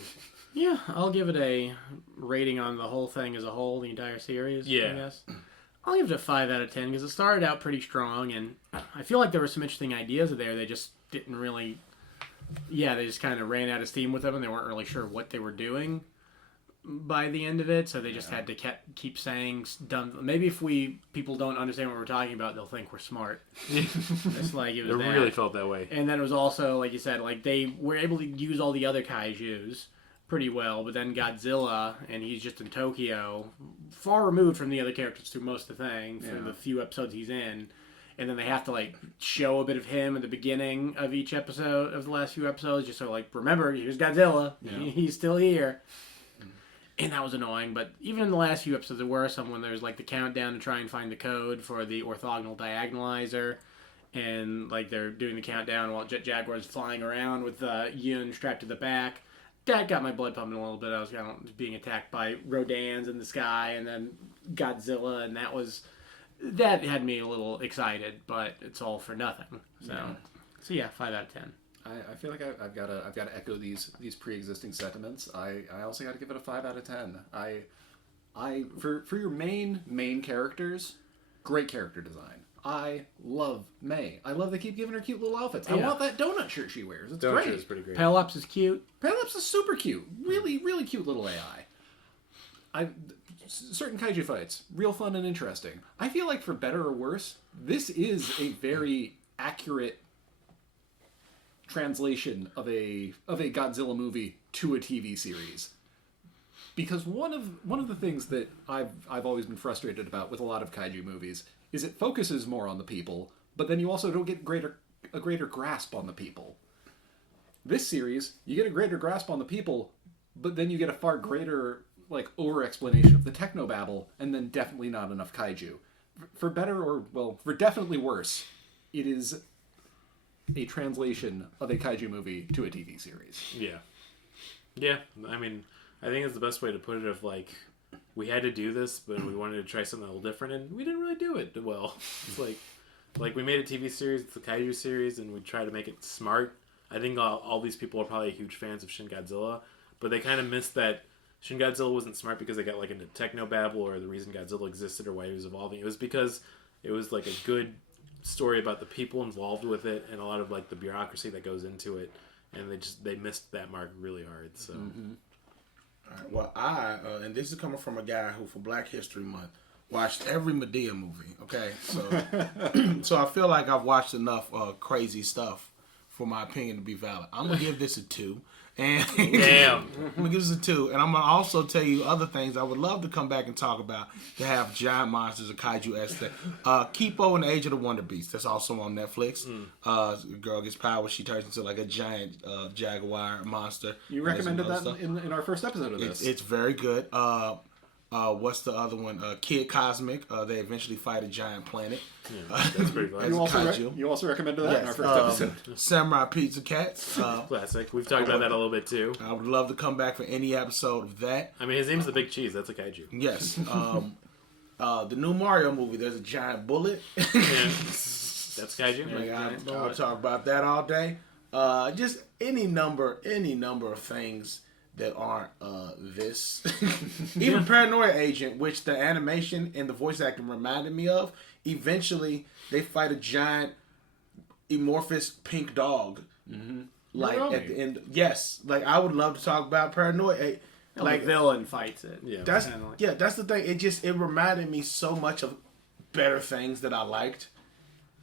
Yeah, I'll give it a rating on the whole thing as a whole, the entire series, I guess. I'll give it a 5 out of 10 because it started out pretty strong, and I feel like there were some interesting ideas there. They just didn't really... Yeah, they just kind of ran out of steam with them, and they weren't really sure what they were doing by the end of it, so they just had to keep saying dumb... Maybe if people don't understand what we're talking about, they'll think we're smart. It's like it was It really felt that way. And then it was also, like you said, they were able to use all the other kaijus pretty well, but then Godzilla, and he's just in Tokyo, far removed from the other characters through most of the thing, for the few episodes he's in, and then they have to show a bit of him at the beginning of each episode, of the last few episodes, just so remember, here's Godzilla, he's still here. And that was annoying, but even in the last few episodes, there were some when there's the countdown to try and find the code for the orthogonal diagonalizer, and they're doing the countdown while Jet Jaguar's flying around with Yun strapped to the back. That got my blood pumping a little bit. I was kind of being attacked by Rodans in the sky, and then Godzilla, and that had me a little excited, but it's all for nothing. So yeah, 5 out of 10. I feel like I've got to echo these pre-existing sentiments. I also got to give it a 5 out of 10. For your main characters, great character design. I love May. I love they keep giving her cute little outfits. I want that donut shirt she wears. It's great. Is pretty great. Pelops is cute. Pelops is super cute. Really, really cute little AI. Certain kaiju fights, real fun and interesting. I feel like for better or worse, this is a very accurate translation of a Godzilla movie to a TV series. Because one of the things that I've always been frustrated about with a lot of kaiju movies is it focuses more on the people, but then you also don't get a greater grasp on the people. This series, you get a greater grasp on the people, but then you get a far greater over-explanation of the technobabble, and then definitely not enough kaiju. For better or, for definitely worse, it is a translation of a kaiju movie to a TV series. Yeah, I mean, I think it's the best way to put it if, we had to do this, but we wanted to try something a little different, and we didn't really do it well. It's we made a TV series, it's a kaiju series, and we try to make it smart. I think all these people are probably huge fans of Shin Godzilla, but they kind of missed that Shin Godzilla wasn't smart because they got into technobabble or the reason Godzilla existed or why he was evolving. It was because it was a good story about the people involved with it and a lot of the bureaucracy that goes into it, and they missed that mark really hard. So. Mm-hmm. All right, well, and this is coming from a guy who, for Black History Month, watched every Medea movie. Okay, so I feel like I've watched enough crazy stuff for my opinion to be valid. I'm gonna give this a 2. And damn, I'm gonna give this a 2, and I'm gonna also tell you other things I would love to come back and talk about to have giant monsters or kaiju esque. Kipo and the Age of the Wonder Beast. That's also on Netflix. The girl gets powers. She turns into a giant jaguar monster. You recommended that in our first episode of this. It's very good. What's the other one? Kid Cosmic. They eventually fight a giant planet. Yeah, that's pretty fun. You also recommended that in our first episode. Samurai Pizza Cats. Classic. We've talked about that a little bit too. I would love to come back for any episode of that. I mean, his name's the Big Cheese. That's a kaiju. Yes. The new Mario movie, there's a giant bullet. Yeah. That's kaiju. I'll talk about that all day. Just any number of things that aren't this. Even Paranoia Agent, which the animation and the voice acting reminded me of. Eventually, they fight a giant amorphous pink dog. Mm-hmm. Like really? At the end, yes. Like I would love to talk about Paranoia. Like the villain fights it. Yeah. That's the thing. It reminded me so much of better things that I liked,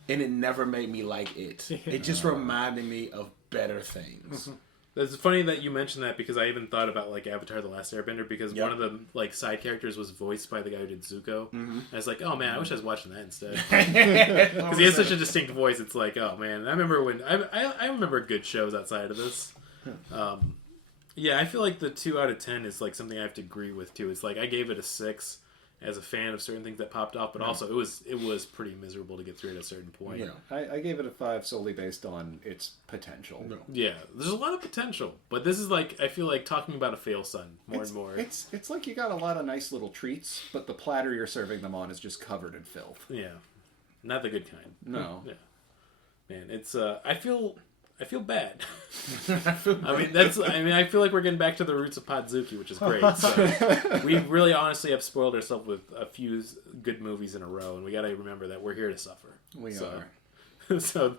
and it never made me like it. It just reminded me of better things. It's funny that you mentioned that because I even thought about like Avatar: The Last Airbender because one of the like side characters was voiced by the guy who did Zuko. Mm-hmm. I was like, oh man, I wish I was watching that instead because he has such a distinct voice. It's like, oh man, I remember when I remember good shows outside of this. Yeah, I feel like the 2 out of 10 is like something I have to agree with too. It's like I gave it a 6 as a fan of certain things that popped off, but also it was pretty miserable to get through at a certain point. Yeah, I gave it a 5 solely based on its potential. No. Yeah, there's a lot of potential, but this is like I feel like talking about a fail son more and more. It's like you got a lot of nice little treats, but the platter you're serving them on is just covered in filth. Yeah, not the good kind. No. Yeah, man, it's I feel bad. I feel like we're getting back to the roots of Podzuki, which is great. So we really honestly have spoiled ourselves with a few good movies in a row, and we got to remember that we're here to suffer. We are. So,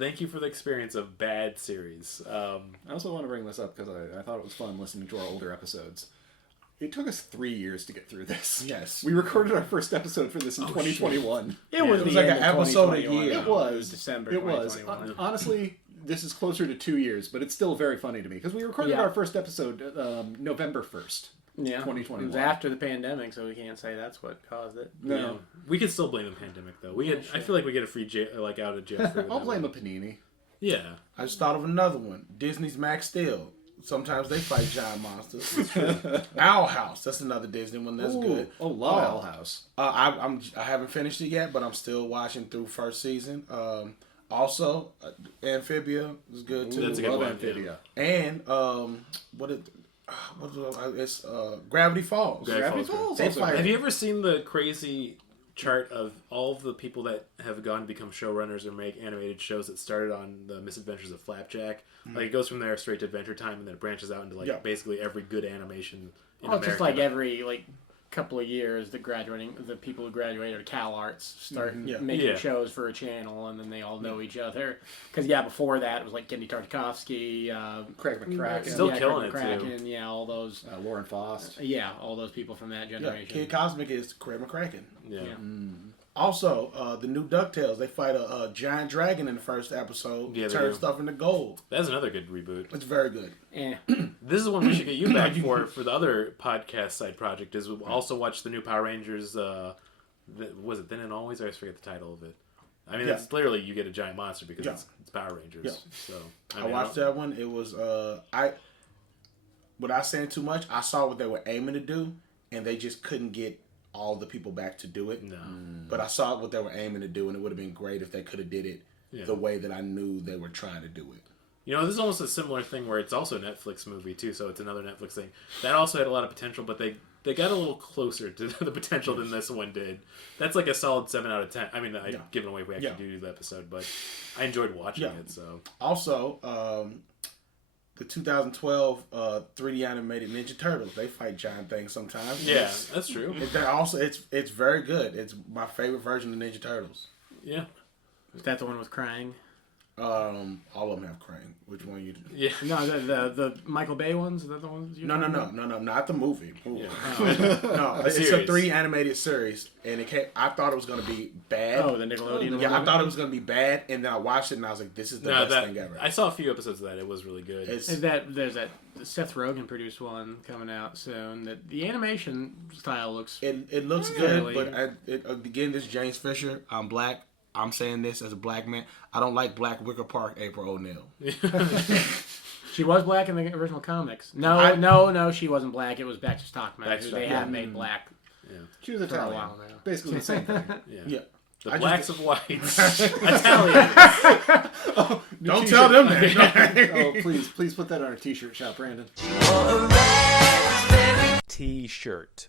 thank you for the experience of bad series. I also want to bring this up because I thought it was fun listening to our older episodes. It took us 3 years to get through this. Yes. We recorded our first episode for this in 2021. It was like an episode a year. It was. December It was. 2021. Honestly, this is closer to 2 years, but it's still very funny to me because we recorded our first episode November 1st, 2021. It was after the pandemic, so we can't say that's what caused it. No. Yeah. We could still blame the pandemic, though. I feel like we get a free out of jail free. I'll blame a panini. Yeah. I just thought of another one. Disney's Max Steel. Sometimes they fight giant monsters. It's true. Owl House. That's another Disney one. That's good. Oh, love Owl House. I haven't finished it yet, but I'm still watching through first season. Also, Amphibia is good too. That's a good one. Amphibia. And it's Gravity Falls. Gravity Falls. They fight. Have you ever seen the crazy chart of all of the people that have gone to become showrunners or make animated shows that started on the Misadventures of Flapjack? Like it goes from there straight to Adventure Time, and then it branches out into basically every good animation in America. Just like every couple of years, the people who graduate at Cal Arts start making shows for a channel, and then they all know each other. Because before that it was like Kenny Tartakovsky, Craig McCracken, still killing it too. Yeah, all those Lauren Faust. All those people from that generation. Kid Cosmic is Craig McCracken. Yeah. Also, the new DuckTales, they fight a giant dragon in the first episode. Yeah, turn stuff into gold. That's another good reboot. It's very good. Yeah. This is one we should get you back for the other podcast side project. Is we'll also watch the new Power Rangers. Was it Then and Always? I always forget the title of it. I mean, it's literally you get a giant monster because it's Power Rangers. Yeah. So I watched that one. It was without saying too much, I saw what they were aiming to do, and they just couldn't get all the people back to do it. No. But I saw what they were aiming to do, and it would have been great if they could have did it the way that I knew they were trying to do it. This is almost a similar thing where it's also a Netflix movie too, so it's another Netflix thing. That also had a lot of potential, but they got a little closer to the potential than this one did. That's like a solid 7 out of 10. I mean, I've given away if we actually do the episode, but I enjoyed watching it. So also, the 2012 3D animated Ninja Turtles, they fight giant things sometimes. Yeah, that's true. It's very good. It's my favorite version of Ninja Turtles. Yeah. Is that the one with Krang? All of them have Krang. Which one you? Yeah. No, the Michael Bay ones. Is that the ones? No, not the movie. Yeah. No, it's a 3 animated series, and I thought it was going to be bad. Oh, the Nickelodeon one? Yeah, I thought it was going to be bad, and then I watched it, and I was like, "This is the best thing ever." I saw a few episodes of that. It was really good. There's that Seth Rogen produced one coming out soon. That the animation style looks. It looks good, but again, this is James Fisher. I'm black. I'm saying this as a black man. I don't like Black Wicker Park April O'Neil. She was black in the original comics. No, she wasn't black. It was Baxter Stockman, who they have made black. Yeah. She was Italian. For a while now. Basically the same thing. Yeah. The blacks of whites. Italian. Don't tell them that. Oh, please put that on our t-shirt shop, Brandon. T-shirt.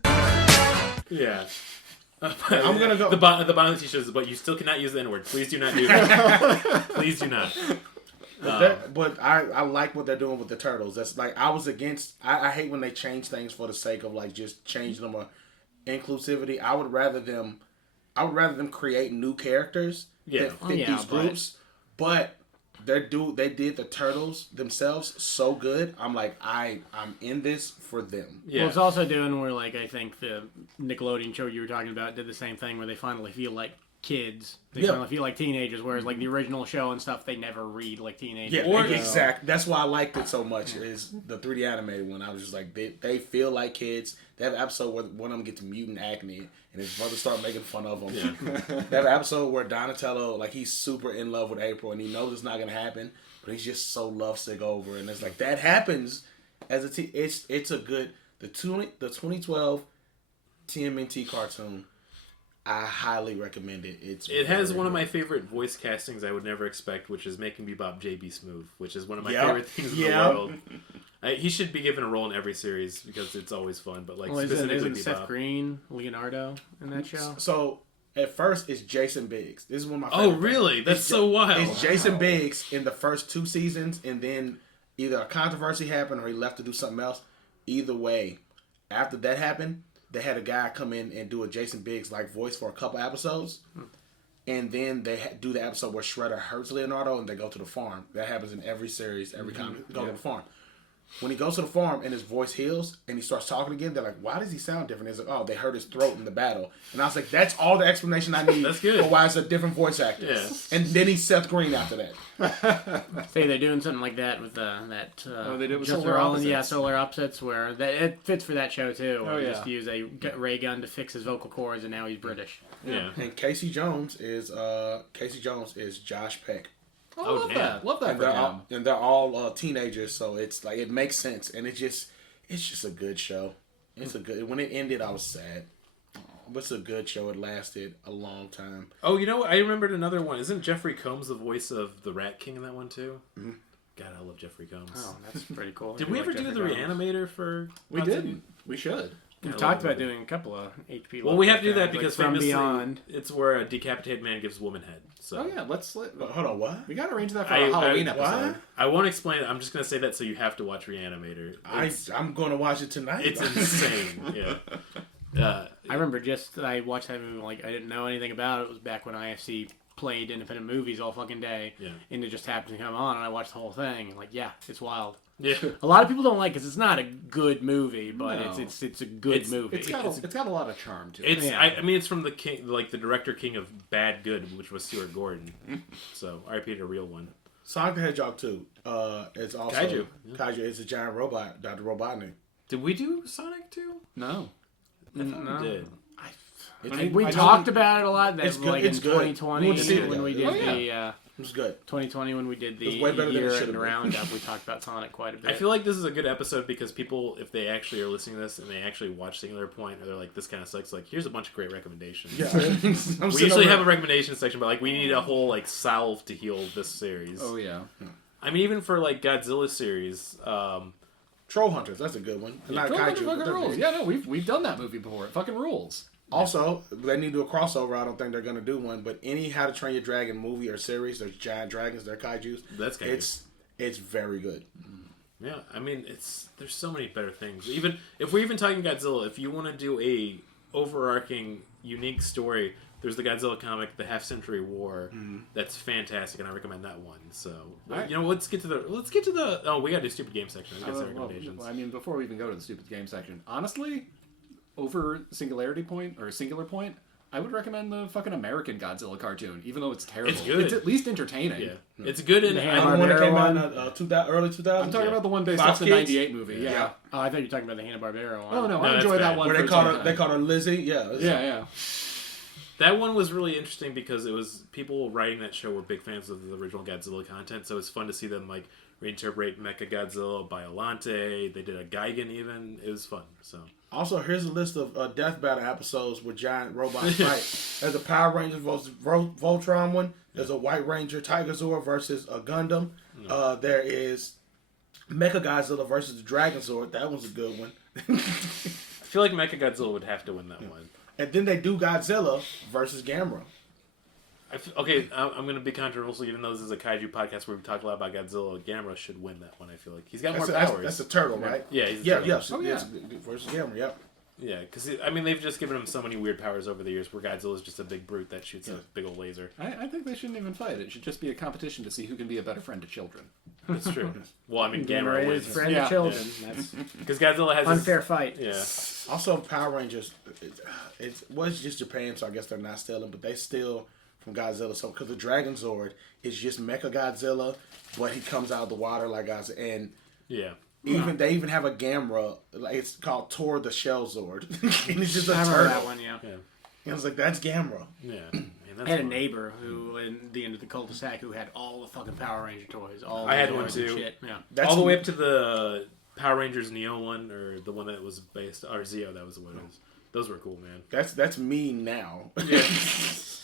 Yeah. I'm gonna go. The bottom of the t-shirt is, but you still cannot use the N-word. Please do not do that. Please do not. But I like what they're doing with the turtles. That's like I was against. I hate when they change things for the sake of like just changing them or inclusivity. I would rather them create new characters that fit these groups. But they did the turtles themselves so good. I'm like I'm in this for them. Yeah. Well, it's also doing where like I think the Nickelodeon show you were talking about did the same thing where they finally feel like kids. They finally feel like teenagers, whereas like the original show and stuff, they never read like teenagers. Yeah, exactly. That's why I liked it so much. Is the 3D animated one? I was just like, they feel like kids. They have an episode where one of them gets mutant acne, and his brother start making fun of him. Yeah. They have an episode where Donatello, like, he's super in love with April, and he knows it's not gonna happen, but he's just so lovesick over, and it's like that happens as a it's a good the 2012 TMNT cartoon. I highly recommend it. It has one of my favorite voice castings I would never expect, which is making Bebop JB Smoove, which is one of my favorite things in the world. He should be given a role in every series because it's always fun. But like specifically isn't Bebop. Seth Green, Leonardo in that show? So at first it's Jason Biggs. This is one of my favorite. Oh really? That's so wild. It's Jason Biggs in the first 2 seasons, and then either a controversy happened or he left to do something else. Either way, after that happened, they had a guy come in and do a Jason Biggs like voice for a couple episodes, and then they do the episode where Shredder hurts Leonardo and they go to the farm. That happens in every series, every comic. Go to the farm. When he goes to the farm and his voice heals and he starts talking again, they're like, "Why does he sound different?" He's like, "Oh, they hurt his throat in the battle." And I was like, "That's all the explanation I need That's good. for why it's a different voice actor." Yeah. And then he's Seth Green after that. Say they're doing something like that with they did with Just Solar Opposites. Yeah, Solar Opposites, where it fits for that show too. Where Oh, he yeah. just use a ray gun to fix his vocal cords, and now he's British. Yeah. And Casey Jones is Josh Peck. Oh, love damn. that. Love that And they're all teenagers, so it's like it makes sense, and it's just a good show. It's a good. When it ended, I was sad. But it's a good show. It lasted a long time. Oh, you know what? I remembered another one. Isn't Jeffrey Combs the voice of the Rat King in that one too? Mm-hmm. God, I love Jeffrey Combs. Oh, that's pretty cool. Did we ever do the Reanimator for? We didn't. We should. We've talked about doing a couple of HP. Well, we have to do that like because From famously, Beyond. it's where a decapitated man gives woman head. So. Oh yeah, Hold on, what? We got to arrange that for a Halloween episode. I won't explain it. I'm just going to say that so you have to watch Reanimator. I'm going to watch it tonight. It's insane. Yeah. I remember I watched that movie like I didn't know anything about it. It was back when IFC played independent movies all fucking day. Yeah. And it just happened to come on, and I watched the whole thing. And like, yeah, it's wild. Yeah. A lot of people don't like it because it's not a good movie, but No. it's a good movie. It's got a lot of charm to it. It's Yeah. I mean it's from the king, like the director king of Bad Good, which was Stuart Gordon. So I repeated a real one. Sonic the Hedgehog 2 is also Kaiju. Kaiju is a giant robot, Dr. Robotnik. Did we do Sonic 2? No. I thought we did. We talked about it a lot. It's good. Like It's in good. 2020 We want to see it when we did again. the It was good. 2020 when we did the It was way better than it year should've and been. roundup. We talked about Sonic quite a bit. I feel like this is a good episode because people, if they actually are listening to this and they actually watch Singular Point, or they're like, "This kind of sucks," like, here's a bunch of great recommendations. Yeah. We usually have a recommendation section, but like, we need a whole like salve to heal this series. Oh yeah. I mean, even for like Godzilla series, Troll Hunters. That's a good one. Not Fucking Kaiju. but they're rules. big. Yeah, no, we've done that movie before. It fucking rules. Also, they need to do a crossover. I don't think they're going to do one, but any How to Train Your Dragon movie or series, there's giant dragons, they're kaijus. That's kaiju. It's very good. Yeah, I mean, there's so many better things. Even if we're even talking Godzilla, if you want to do a overarching, unique story, there's the Godzilla comic, The Half Century War. That's fantastic, and I recommend that one. So, you know, let's get to the. Oh, we got to do stupid game section. We got some recommendations. Well, I mean, before we even go to the stupid game section, honestly, over Singularity Point or Singular Point, I would recommend the fucking American Godzilla cartoon, even though it's terrible. It's good. It's at least entertaining. Yeah, it's good. And The The one that came out in Hanna-Barbera early 2000s. I'm talking about the one based Fox off the Kids? '98 movie. Yeah. Oh, I thought you were talking about the Hanna-Barbera one. Oh no, No, I that's enjoy that bad. one. Where for its they own called her time. Lizzie. Yeah. Yeah. that one was really interesting because it was people writing that show were big fans of the original Godzilla content, so it's fun to see them like reinterpret Mecha Godzilla, Biolante. They did a Gigan even. It was fun. So. Also, here's a list of Death Battle episodes where giant robots fight. There's a Power Rangers versus Voltron one. There's a White Ranger Tigerzord versus a Gundam. There is Mecha Godzilla versus the Dragon Zord. That one's a good one. I feel like Mecha Godzilla would have to win that one. And then they do Godzilla versus Gamera. I'm going to be controversial, even though this is a kaiju podcast where we talk a lot about Godzilla. Gamera should win that one. I feel like he's got more powers. That's a turtle, right? Yeah, he's a turtle. Yes. Oh, yeah. Versus Gamera. Yep. Yeah, because they've just given him so many weird powers over the years. Where Godzilla's just a big brute that shoots a big old laser. I think they shouldn't even fight. It should just be a competition to see who can be a better friend to children. That's true. Well, I mean, Gamera Gamera is wins friend of children. That's because Godzilla has unfair fight. Yeah. Also, Power Rangers, it was just Japan, so I guess they're not stealing, but they steal from Godzilla. So, because the Dragon Zord is just Mecha Godzilla, but he comes out of the water like Godzilla. And they even have a Gamera, like it's called Tor the Shell Zord. And it's just a I turtle. remember that one, yeah. And I was like, that's Gamera. Yeah. Man, that's I had a fun. neighbor who, in the end of the cul-de-sac, who had all the fucking Power Ranger toys. All I the had one toys and too. Shit. Yeah. That's all the way up to the Power Rangers Neo one, or the one that was based, or Zeo, that was what it was. Those were cool, man. That's me now. Yeah.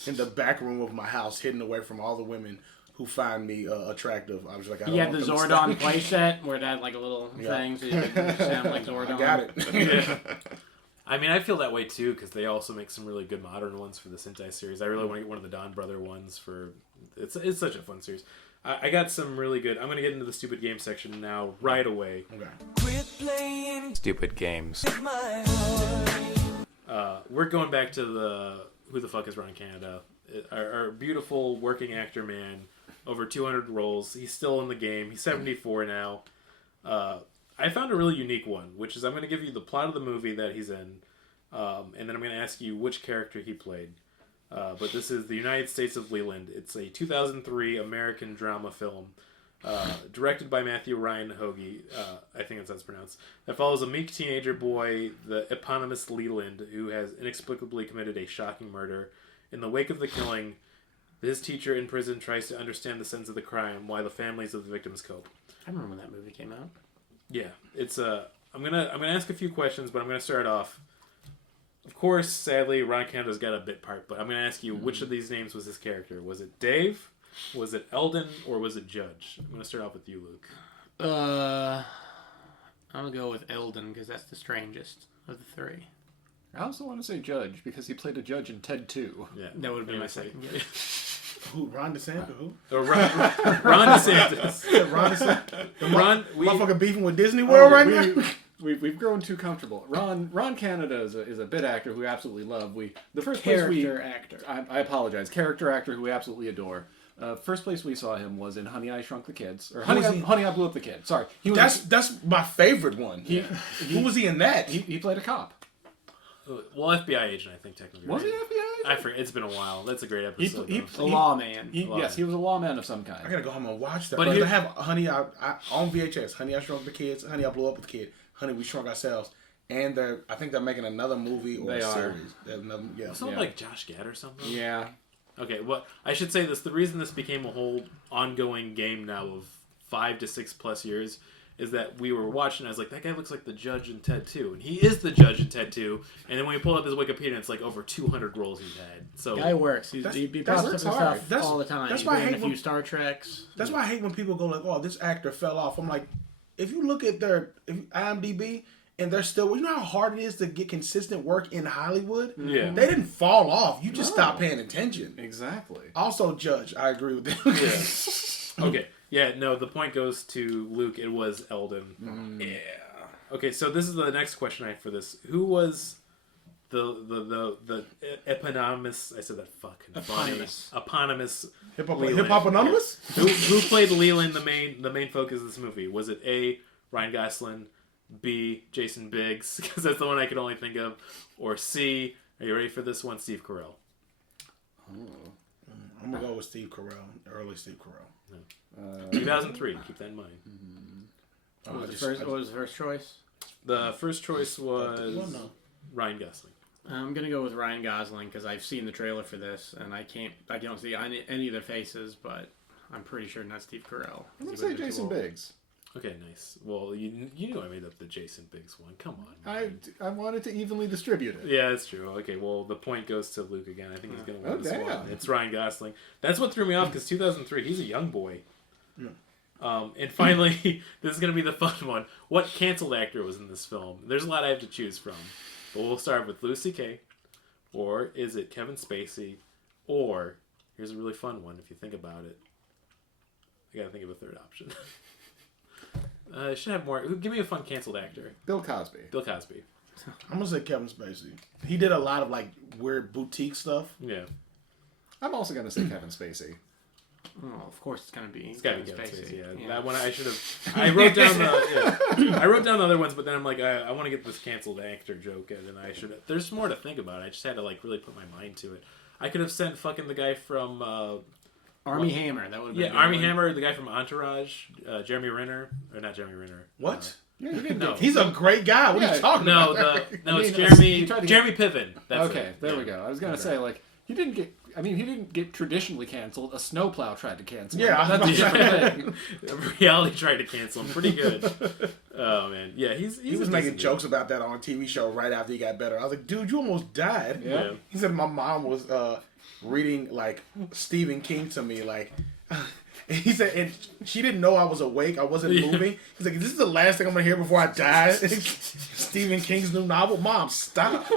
In the back room of my house, hidden away from all the women who find me attractive. I was like, I don't He had want the them to Zordon stop. playset where it had like a little thing so you could sound like Zordon. I got it. Yeah. I mean, I feel that way too because they also make some really good modern ones for the Sentai series. I really want to get one of the Don Brother ones for. It's such a fun series. I got some really good. I'm going to get into the stupid game section now right away. Okay. Stupid games. We're going back to the Who the Fuck is Ron Canada? Our beautiful working actor man, over 200 roles. He's still in the game. He's 74 now. I found a really unique one, which is I'm going to give you the plot of the movie that he's in, and then I'm going to ask you which character he played. But this is The United States of Leland. It's a 2003 American drama film, directed by Matthew Ryan Hoagie, I think that's how it's pronounced, that follows a meek teenager boy, the eponymous Leland, who has inexplicably committed a shocking murder. In the wake of the killing, his teacher in prison tries to understand the sense of the crime while the families of the victims cope. I remember when that movie came out. Yeah, it's I'm gonna ask a few questions, but I'm gonna start off. Of course, sadly, Ron Canada's got a bit part, but I'm gonna ask you which of these names was his character? Was it Dave? Was it Eldon? Or was it Judge? I'm gonna start off with you, Luke. I'll go with Eldon because that's the strangest of the three. I also want to say Judge because he played a judge in Ted 2. Yeah, That would have been my Anyway, second guess. Who? Ron DeSantis? Who? Ron DeSantis. Ron DeSantis? Ron, Motherfucker beefing with Disney World right now? We've grown too comfortable. Ron Canada is a bit actor who we absolutely love. The first Character actor. I apologize. Character actor who we absolutely adore. First place we saw him was in Honey, I Shrunk the Kids, or Honey, I Blew Up the Kid. Sorry, he was. That's my favorite one. Who was he in that? He played a cop. well, FBI agent, I think technically. Was he right? FBI? I forget. It's been a while. That's a great episode. A lawman. Yes, he was a lawman of some I kind. gotta go home and watch that. But But he- I have Honey, I on VHS. Honey, I Shrunk the Kids. Honey, I Blew Up the Kid. Honey, We Shrunk Ourselves. And I think they're making another movie or They a are. series. Another, yeah. Something Yeah. like Josh Gad or something. Yeah. Okay, well, I should say this. The reason this became a whole ongoing game now of 5 to 6 plus years is that we were watching. I was like, that guy looks like the judge in Ted 2. And he is the judge in Ted 2. And then when we pulled up his Wikipedia, it's like over 200 roles he's had. So Guy works. He pops up and stuff That's- all the time. that's He's why I been in hate a few when- Star Treks. That's why I hate when people go like, "Oh, this actor fell off." I'm like, if you look at their IMDb and they're still, you know how hard it is to get consistent work in Hollywood. Yeah. They didn't fall off. You just stopped paying attention. Exactly. Also, Judge, I agree with that. Okay. Yeah, no, the point goes to Luke. It was Eldon. Yeah. Okay, so this is the next question I have for this. Who was the eponymous? I said that fucking Eponymous. eponymous. Hip Leland. Hop Anonymous. Who played Leland, the main focus of this movie? Was it A, Ryan Gosling, B, Jason Biggs, because that's the one I could only think of, or C, are you ready for this one, Steve Carell? I'm gonna go with Steve Carell, early Steve Carell. 2003, keep that in mind. What was the first choice? The first choice was no. Ryan Gosling. I'm gonna go with Ryan Gosling because I've seen the trailer for this and I don't see any of their faces, but I'm pretty sure not Steve Carell. I'm going to say Jason Biggs. Okay, nice. Well, you knew I made up the Jason Biggs one. Come on. I wanted to evenly distribute it. Yeah, that's true. Okay, well, the point goes to Luke again. I think he's going to win this damn. one. It's Ryan Gosling. That's what threw me off, because 2003, he's a young boy. And finally, this is going to be the fun one. What canceled actor was in this film? There's a lot I have to choose from. But we'll start with Louis C.K., or is it Kevin Spacey, or Here's a really fun one if you think about it. I gotta think of a third option. I should have more. Give me a fun canceled actor. Bill Cosby. Bill Cosby. I'm gonna say Kevin Spacey. He did a lot of like weird boutique stuff. Yeah. I'm also gonna say Kevin Spacey. Oh, of course it's gonna be. It's gotta be Kevin Kevin Spacey. Yeah. Yeah. That one I should have. I wrote down the. I wrote down the other ones, but then I'm like, I want to get this canceled actor joke in, and I should. There's more to think about. I just had to like really put my mind to it. I could have sent fucking the guy from. Army Hammer. That would have been. Yeah, Army Hammer, the guy from Entourage, Jeremy Renner, or not Jeremy Renner. What? Yeah, you didn't No. He's a great guy. What are you talking No, about? it's he Jeremy tried to get- Jeremy Piven. That's okay, it. there Yeah. we go. I was gonna say like he didn't get. I mean, he didn't get traditionally canceled. A snowplow tried to cancel him. Yeah, I was That's a different thing. Reality tried to cancel him. Pretty good. Oh man, yeah, he's He was a making decent jokes about that on a TV show right after he got better. I was like, dude, you almost died. Yeah. He said my mom was reading like Stephen King to me, like. He said, and she didn't know I was awake. I wasn't moving. He's like, "This is the last thing I'm gonna hear before I die." Stephen King's new novel. Mom, stop.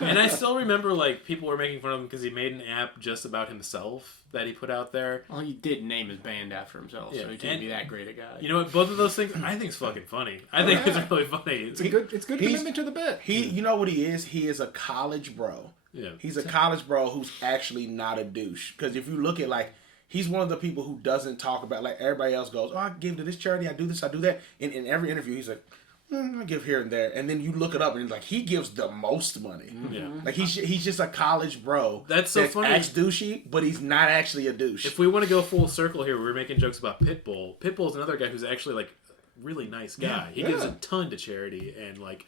And I still remember like people were making fun of him because he made an app just about himself that he put out there. Well, he did name his band after himself, Yeah, so he can't and- be that great a guy. You know what? Both of those things I think is fucking funny. I think yeah. it's really funny. It's good He's- commitment to the bit. You know what he is? He is a college bro. Yeah. He's a college bro who's actually not a douche. Because if you look at like, he's one of the people who doesn't talk about, like everybody else goes, oh, I give to this charity, I do this, I do that. In every interview, he's like, I give here and there. And then you look it up and it's like, he gives the most money. Yeah. Like he's just a college bro. That's so funny. Acts douchey, but he's not actually a douche. If we want to go full circle here, we're making jokes about Pitbull. Pitbull's another guy who's actually like a really nice guy. He gives a ton to charity and like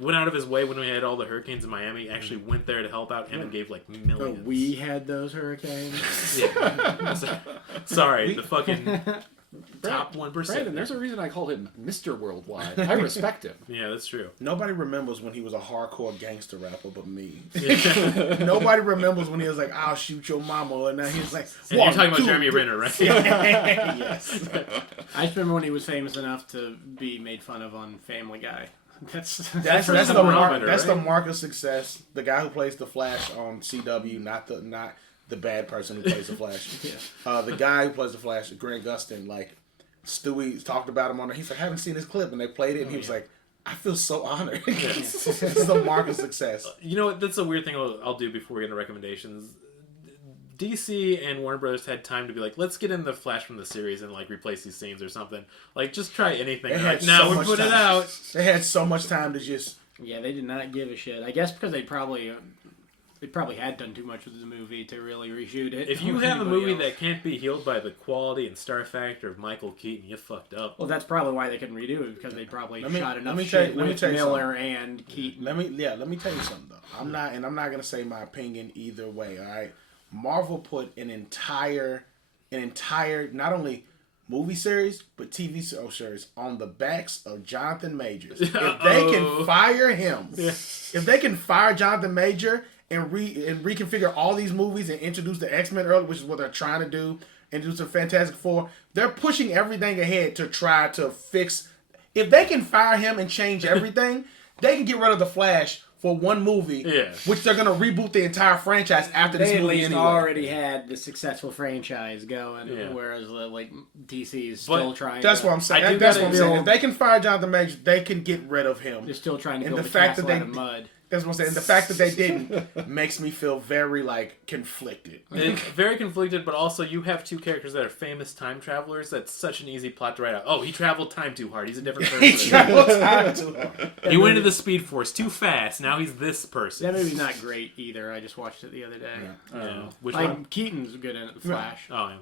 went out of his way when we had all the hurricanes in Miami. Actually went there to help out and gave like millions. But we had those hurricanes. Yeah. Sorry, the fucking top 1%. Brandon, there's a reason I called him Mr. Worldwide. I respect him. Yeah, that's true. Nobody remembers when he was a hardcore gangster rapper but me. Yeah. Nobody remembers when he was like, I'll shoot your mama. And now he's like, And you're talking about 2, Jeremy Renner, right? Yes. I just remember when he was famous enough to be made fun of on Family Guy. That's That's the the barometer, that's the right? mark of success. The guy who plays the Flash on CW, not the bad person who plays the Flash. The guy who plays the Flash, Grant Gustin, like Stewie talked about him on there. He's like, I haven't seen this clip, and they played it, and he was like, I feel so honored. It's the mark of success. You know what? That's a weird thing I'll do before we get into recommendations. DC and Warner Brothers had time to be like, let's get in the Flash from the series and like replace these scenes or something. Like, just try anything. They They're had like, now so we much put it time. out. They had so much time to just. Yeah, they did not give a shit. I guess because they probably had done too much with the movie to really reshoot it. If you with have a anybody movie else. that can't be healed by the quality and star factor of Michael Keaton, you fucked up. Well, that's probably why they couldn't redo it, because they probably Let me- shot let enough me tell you- shit let me with tell you Miller and Keaton. Let me tell you something though. I'm not gonna say my opinion either way. All right, Marvel put an entire not only movie series but TV show series on the backs of Jonathan Majors. If they can fire him, if they can fire Jonathan Major and reconfigure all these movies and introduce the X-Men early, which is what they're trying to do, and do some Fantastic Four, they're pushing everything ahead to try to fix. If they can fire him and change everything, they can get rid of the Flash for one movie, which they're gonna reboot the entire franchise after They this at movie least anyway. already had the successful franchise going, Yeah. whereas like DC is still But trying. That's to, what I'm saying. I do That's gotta what I'm saying. build- If they can fire Jonathan Majors, they can get rid of him. They're still trying to And build the a fact that castle out they- of mud. That's what I'm saying. The fact that they didn't makes me feel very like conflicted. It's very conflicted, but also you have two characters that are famous time travelers. That's such an easy plot to write out. Oh, he traveled time too hard. He's a different He person. traveled time too hard. He went into the Speed Force too fast. Now he's this person. That movie's not great either. I just watched it the other day. Yeah. Which Like one? Keaton's good in it. The Flash. Oh, yeah.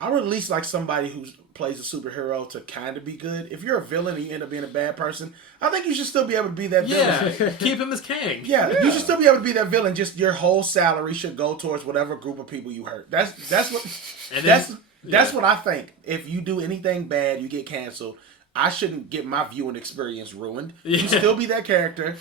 I would at least like somebody who plays a superhero to kind of be good. If you're a villain and you end up being a bad person, I think you should still be able to be that villain. Yeah, keep him as Kang. Yeah, you should still be able to be that villain. Just your whole salary should go towards whatever group of people you hurt. That's what And that's then- what I think. If you do anything bad, you get canceled. I shouldn't get my viewing experience ruined. You Yeah. still be that character.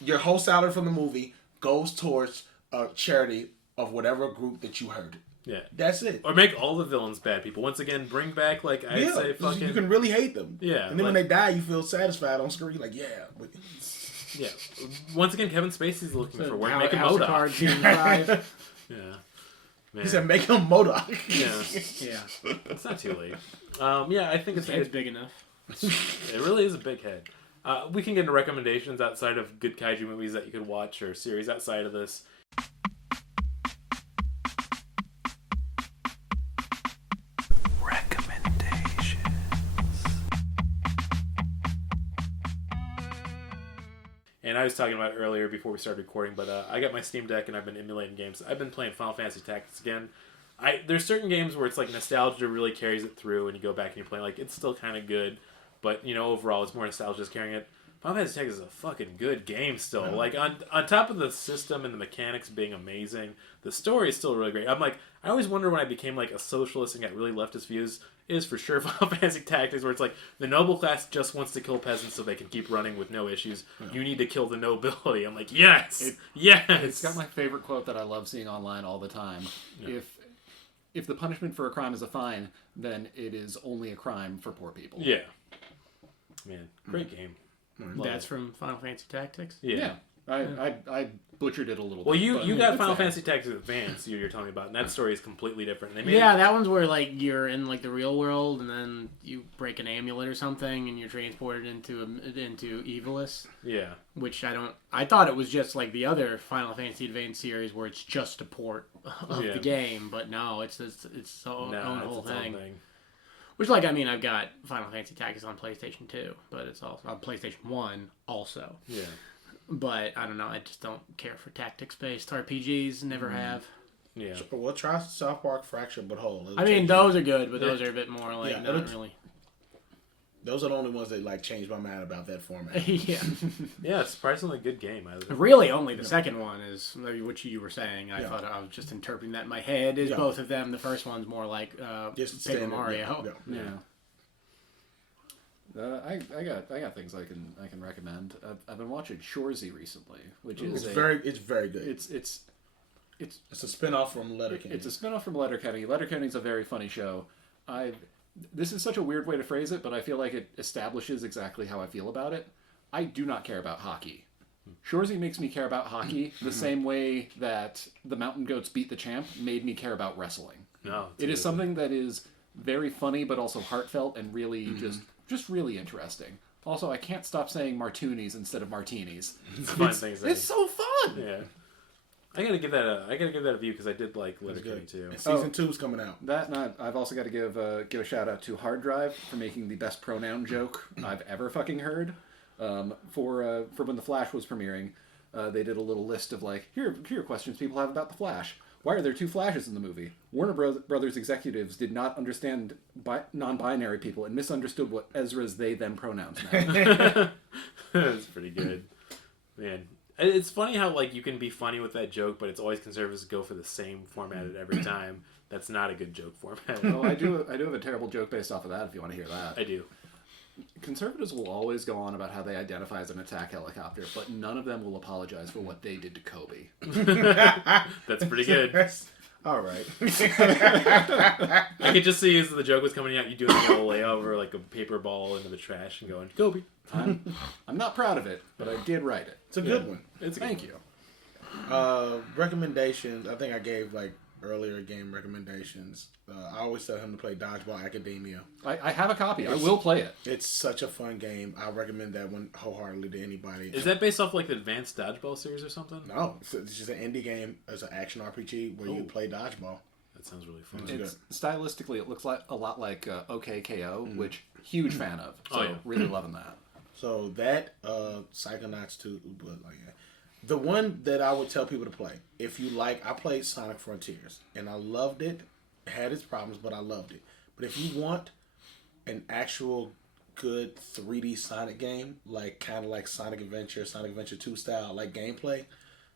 Your whole salary from the movie goes towards a charity of whatever group that you hurt. Yeah. That's it. Or make all the villains bad people. Once again, bring back, like, I'd say fucking... you can really hate them. Yeah, and then when they like- die, you feel satisfied on screen. You're like, yeah. But Yeah. Once again, Kevin Spacey's looking for work. Make a House of MODOK. Cards season 5. Yeah. Man. He said, make him MODOK. Yeah. Yeah. It's not too late. Yeah, I think His head's big enough. It really is a big head. We can get into recommendations outside of good kaiju movies that you could watch or series outside of this. Recommendations. And I was talking about it earlier before we started recording, but I got my Steam Deck and I've been emulating games. I've been playing Final Fantasy Tactics again. There's certain games where it's like nostalgia really carries it through, and you go back and you play like it's still kind of good, but overall it's more nostalgia just carrying it. Final Fantasy Tactics is a fucking good game still. Yeah. Like on top of the system and the mechanics being amazing, the story is still really great. I always wonder when I became like a socialist and got really leftist views. Is for sure Final Fantasy Tactics, where it's like the noble class just wants to kill peasants so they can keep running with no issues. Yeah. You need to kill the nobility. I'm like, yes. It's got my favorite quote that I love seeing online all the time. Yeah. If the punishment for a crime is a fine, then it is only a crime for poor people. Yeah. Man, great game. That's from Final Fantasy Tactics? Yeah. I butchered it a little bit. Well, you got Final Fantasy Tactics Advance you're telling me about, and that story is completely different. That one's where like you're in like the real world, and then you break an amulet or something, and you're transported into Evilus. Yeah. Which I thought it was just like the other Final Fantasy Advance series where it's just a port of the game, but no, it's own whole thing. Which, like, I've got Final Fantasy Tactics on PlayStation 2, but it's also on PlayStation 1 also. Yeah. But, I don't know, I just don't care for tactics-based RPGs, never have. Yeah. Well, try South Park Fracture But Whole. Those are good, but those are a bit more, like, not really... Those are the only ones that, like, changed my mind about that format. Yeah. Yeah, it's surprisingly good game. Really, only the second one is what you were saying. I thought I was just interpreting that in my head as both of them. The first one's more like Paper Mario. I got things I can recommend. I've been watching Shorzy recently, which is very good. It's a spin-off from Letterkenny. It's a spin-off from Letterkenny. Letterkenny's a very funny show. This is such a weird way to phrase it, but I feel like it establishes exactly how I feel about it. I do not care about hockey. Shorzy makes me care about hockey the same way that the Mountain Goats Beat the Champ made me care about wrestling. No, it is something that is very funny, but also heartfelt and really just really interesting. Also, I can't stop saying martinis instead of martinis. It's a fun thing to say. It's so fun. Yeah. I gotta give that a view because I did like Letterkenny too. And season 2 is coming out. I've also got to give a shout out to Hard Drive for making the best pronoun joke I've ever fucking heard. For when the Flash was premiering, they did a little list of like here are questions people have about the Flash. Why are there 2 Flashes in the movie? Warner Brothers executives did not understand non-binary people and misunderstood what Ezra's they/them pronouns meant. That's pretty good, man. It's funny how like you can be funny with that joke, but it's always conservatives go for the same format at every time. That's not a good joke format. Well, I do have a terrible joke based off of that. If you want to hear that, I do. Conservatives will always go on about how they identify as an attack helicopter, but none of them will apologize for what they did to Kobe. That's pretty good. All right. I could just see as the joke was coming out, you doing a little layover, like a paper ball into the trash and going, Kobe. I'm not proud of it, but I did write it. It's a good one. Thank you. Recommendations. I think I gave like earlier game recommendations. I always tell him to play Dodgeball Academia. I have a copy. I will play it. It's such a fun game. I recommend that one wholeheartedly to anybody. Is that based off like the Advanced Dodgeball series or something? No, it's just an indie game. It's an action RPG where you play dodgeball. That sounds really fun. Stylistically, it looks like a lot like OKKO, which huge fan of. So really loving that. So that Psychonauts 2, but like the one that I would tell people to play, if you like, I played Sonic Frontiers and I loved it. It had its problems, but I loved it. But if you want an actual good 3D Sonic game, like kind of like Sonic Adventure 2 style, like gameplay,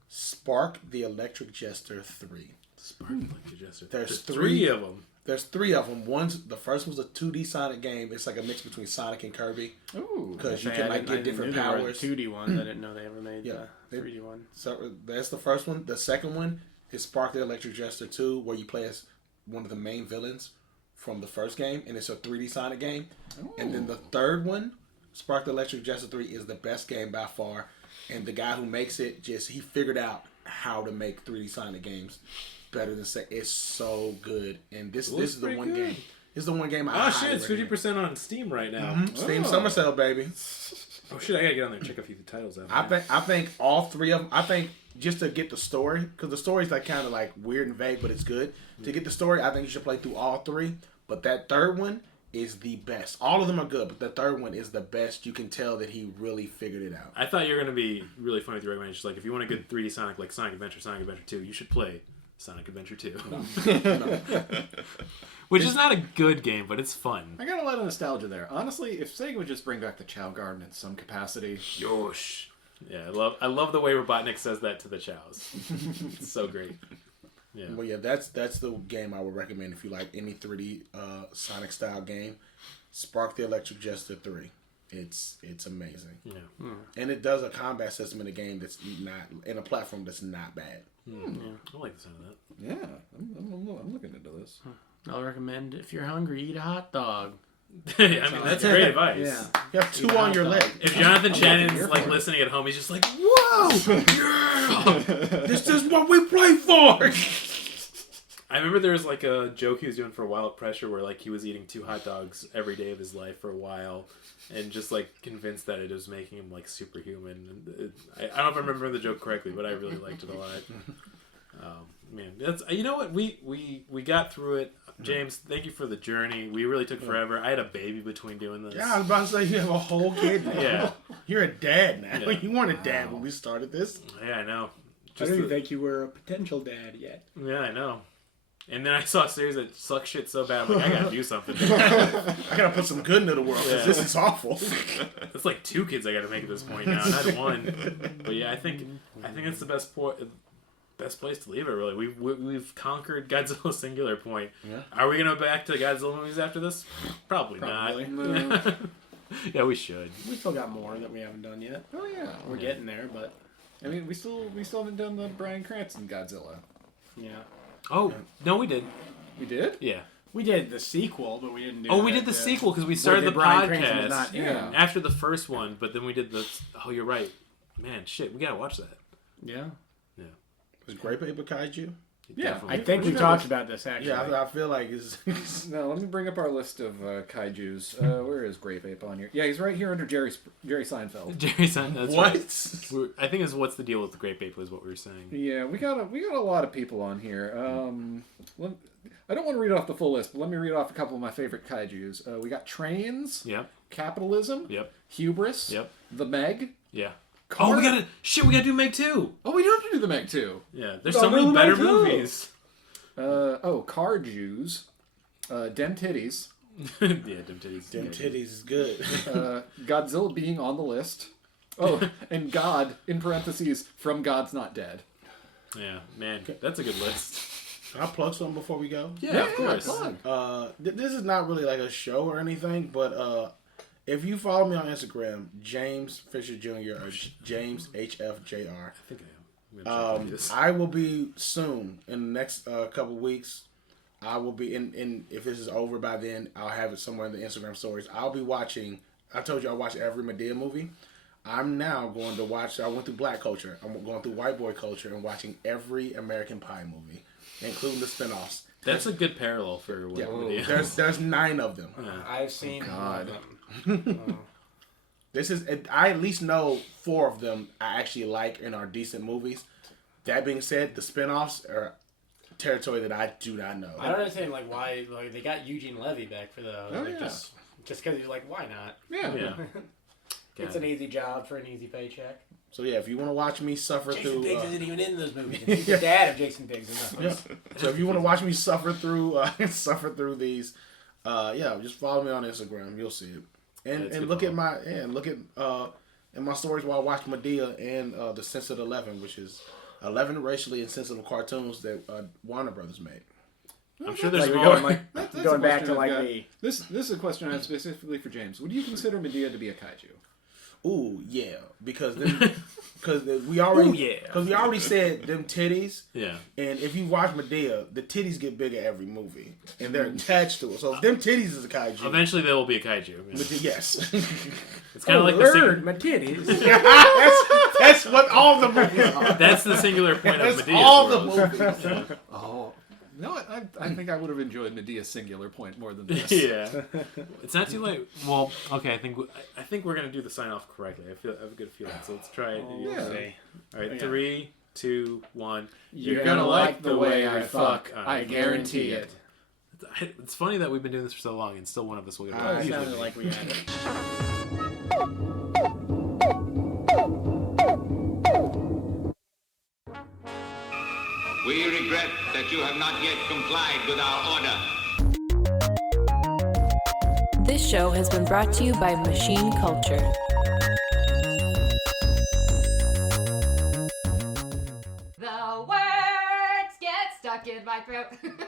Spark the Electric Jester 3. Spark the Electric Jester. There's 3 of them. There's 3 of them. The first one's a 2D Sonic game. It's like a mix between Sonic and Kirby. Ooh. Because you can like get different powers. 2D ones. I didn't know they ever made the 3D one. So that's the first one. The second one is Spark the Electric Jester 2, where you play as one of the main villains from the first game, and it's a 3D Sonic game. Ooh. And then the third one, Spark the Electric Jester 3, is the best game by far. And the guy who makes it, he figured out how to make 3D Sonic games. better than Sega. It's so good, and this is the one game. This is the one game I Oh highly shit, it's recommend. 50% on Steam right now. Steam Summer Sale, baby. Oh shit, I gotta get on there and check a few of the titles out. I think all three of them. I think just to get the story, because the story's like kind of like weird and vague, but it's good. To get the story, I think you should play through all three. But that third one is the best. All of them are good, but the third one is the best. You can tell that he really figured it out. I thought you were gonna be really funny with your recommendations. Like if you want a good 3D Sonic, like Sonic Adventure 2, you should play Sonic Adventure 2. Which is not a good game, but it's fun. I got a lot of nostalgia there. Honestly, if Sega would just bring back the Chow Garden in some capacity. Yosh. Yeah, I love the way Robotnik says that to the Chows. It's so great. Yeah. Well, yeah, that's the game I would recommend if you like any 3D Sonic style game. Spark the Electric Jester 3. It's amazing. Yeah. And it does a combat system in a game that's not in a platform that's not bad. Yeah. I like the sound of that. Yeah, I'm looking into this. I'll recommend if you're hungry, eat a hot dog. I mean, that's great advice. Yeah. You have two on your leg. If Jonathan Shannon's like listening at home, he's just like, "Whoa, yeah, This is what we play for." I remember there was like a joke he was doing for a while at Pressure where like he was eating 2 hot dogs every day of his life for a while and just like convinced that it was making him like superhuman. And I don't know if I remember the joke correctly, but I really liked it a lot. Man, that's, you know what, we got through it. James, thank you for the journey. We really took forever. I had a baby between doing this. Yeah, I was about to say you have a whole kid now. Yeah. You're a dad now. Yeah. You weren't a dad when we started this. Yeah, I know. I don't even think you were a potential dad yet. Yeah, I know. And then I saw a series that sucks shit so bad, I'm like, I gotta do something. I gotta put some good into the world because Yeah. this is awful. It's like 2 kids I gotta make at this point now, not 1. But yeah, I think it's the best place to leave it. Really, we've conquered Godzilla Singular Point. Yeah. Are we gonna go back to Godzilla movies after this? Probably. Probably. Not. Yeah, we should. We still got more that we haven't done yet. Oh yeah, We're getting there, but I mean, we still haven't done the Bryan Cranston Godzilla. yeah. Oh no, we did. We did? Yeah. We did the sequel, but we didn't do Oh, we did the sequel because we started the Bryan Cranston was podcast not in. Yeah. after the first one, but then we did the. Oh, you're right. Man, shit, we gotta watch that. Yeah. Was Great Paper Kaiju? Yeah, Definitely. I think we talked about this actually. Yeah, I feel like it's. Now, let me bring up our list of kaijus. Where is Grape Ape on here? Yeah, he's right here under Jerry Seinfeld. Jerry Son. That's What? Right. I think it's what's the deal with the Great Ape was what we were saying. Yeah, we got a lot of people on here. I don't want to read off the full list, but let me read off a couple of my favorite kaijus. We got Trains, Yep. Capitalism, Yep. Hubris, Yep. The Meg. Yeah. Car- Oh, we gotta do Meg too. Oh, we do have to do the Meg too. Yeah, there's Gotta so many do better Meg too. movies. Car Jews, Dem Titties, Yeah, Dim Titties. Them titties is good. Godzilla being on the list. Oh, and God, in parentheses, from God's Not Dead. Yeah, man, that's a good list. Can I plug something before we go? Yeah, of course. plug. This is not really like a show or anything, but if you follow me on Instagram, James Fisher Jr. or James HFJR, I think I am. I'm gonna check this. I will be soon in the next couple weeks. I will be in. If this is over by then, I'll have it somewhere in the Instagram stories. I'll be watching. I told you I watch every Madea movie. I'm now going to watch. I went through Black culture. I'm going through white boy culture and watching every American Pie movie, including the spinoffs. That's a good parallel for what Yeah, we do. there's 9 of them. I've seen God. This is. I at least know 4 of them I actually like and are decent movies. That being said, the spinoffs are territory that I do not know. I don't understand like why like they got Eugene Levy back for those. Oh, like, yeah. just because he's like, why not? Yeah. Yeah. It's an easy job for an easy paycheck. So yeah, if you want to watch me suffer Jason through, Biggs isn't even in those movies. He's the dad of Jason Biggs in those. yeah. So if you want to watch me suffer through these, yeah, just follow me on Instagram. You'll see it, and That's and good look at follow. in my stories while I watch Madea and the Censored 11, which is 11 racially insensitive cartoons that Warner Brothers made. I'm sure there's Like, more. going, like, That's a going back question to I've like got. the This is a question I have specifically for James. Would you consider Medea to be a kaiju? Ooh, yeah, because we already said them titties. Yeah. And if you watch Madea, the titties get bigger every movie, and they're attached to it. So if them titties is a kaiju, Eventually, there will be a kaiju. Yeah. yes, It's kind of like the Lord, my titties. that's what all the movies are. That's the singular point of That's Medea's all the world. movies. Oh, No, I think I would have enjoyed Medea Singular Point more than this. Yeah, it's not too late. Well, okay, I think we're gonna do the sign off correctly. I have a good feeling. So let's try it. Yeah. All right, 3, 2, 1. You're gonna like the way I fuck. I guarantee it. It's funny that we've been doing this for so long and still one of us will get it. It sounded like we had it. We regret that you have not yet complied with our order. This show has been brought to you by Machine Culture. The words get stuck in my throat.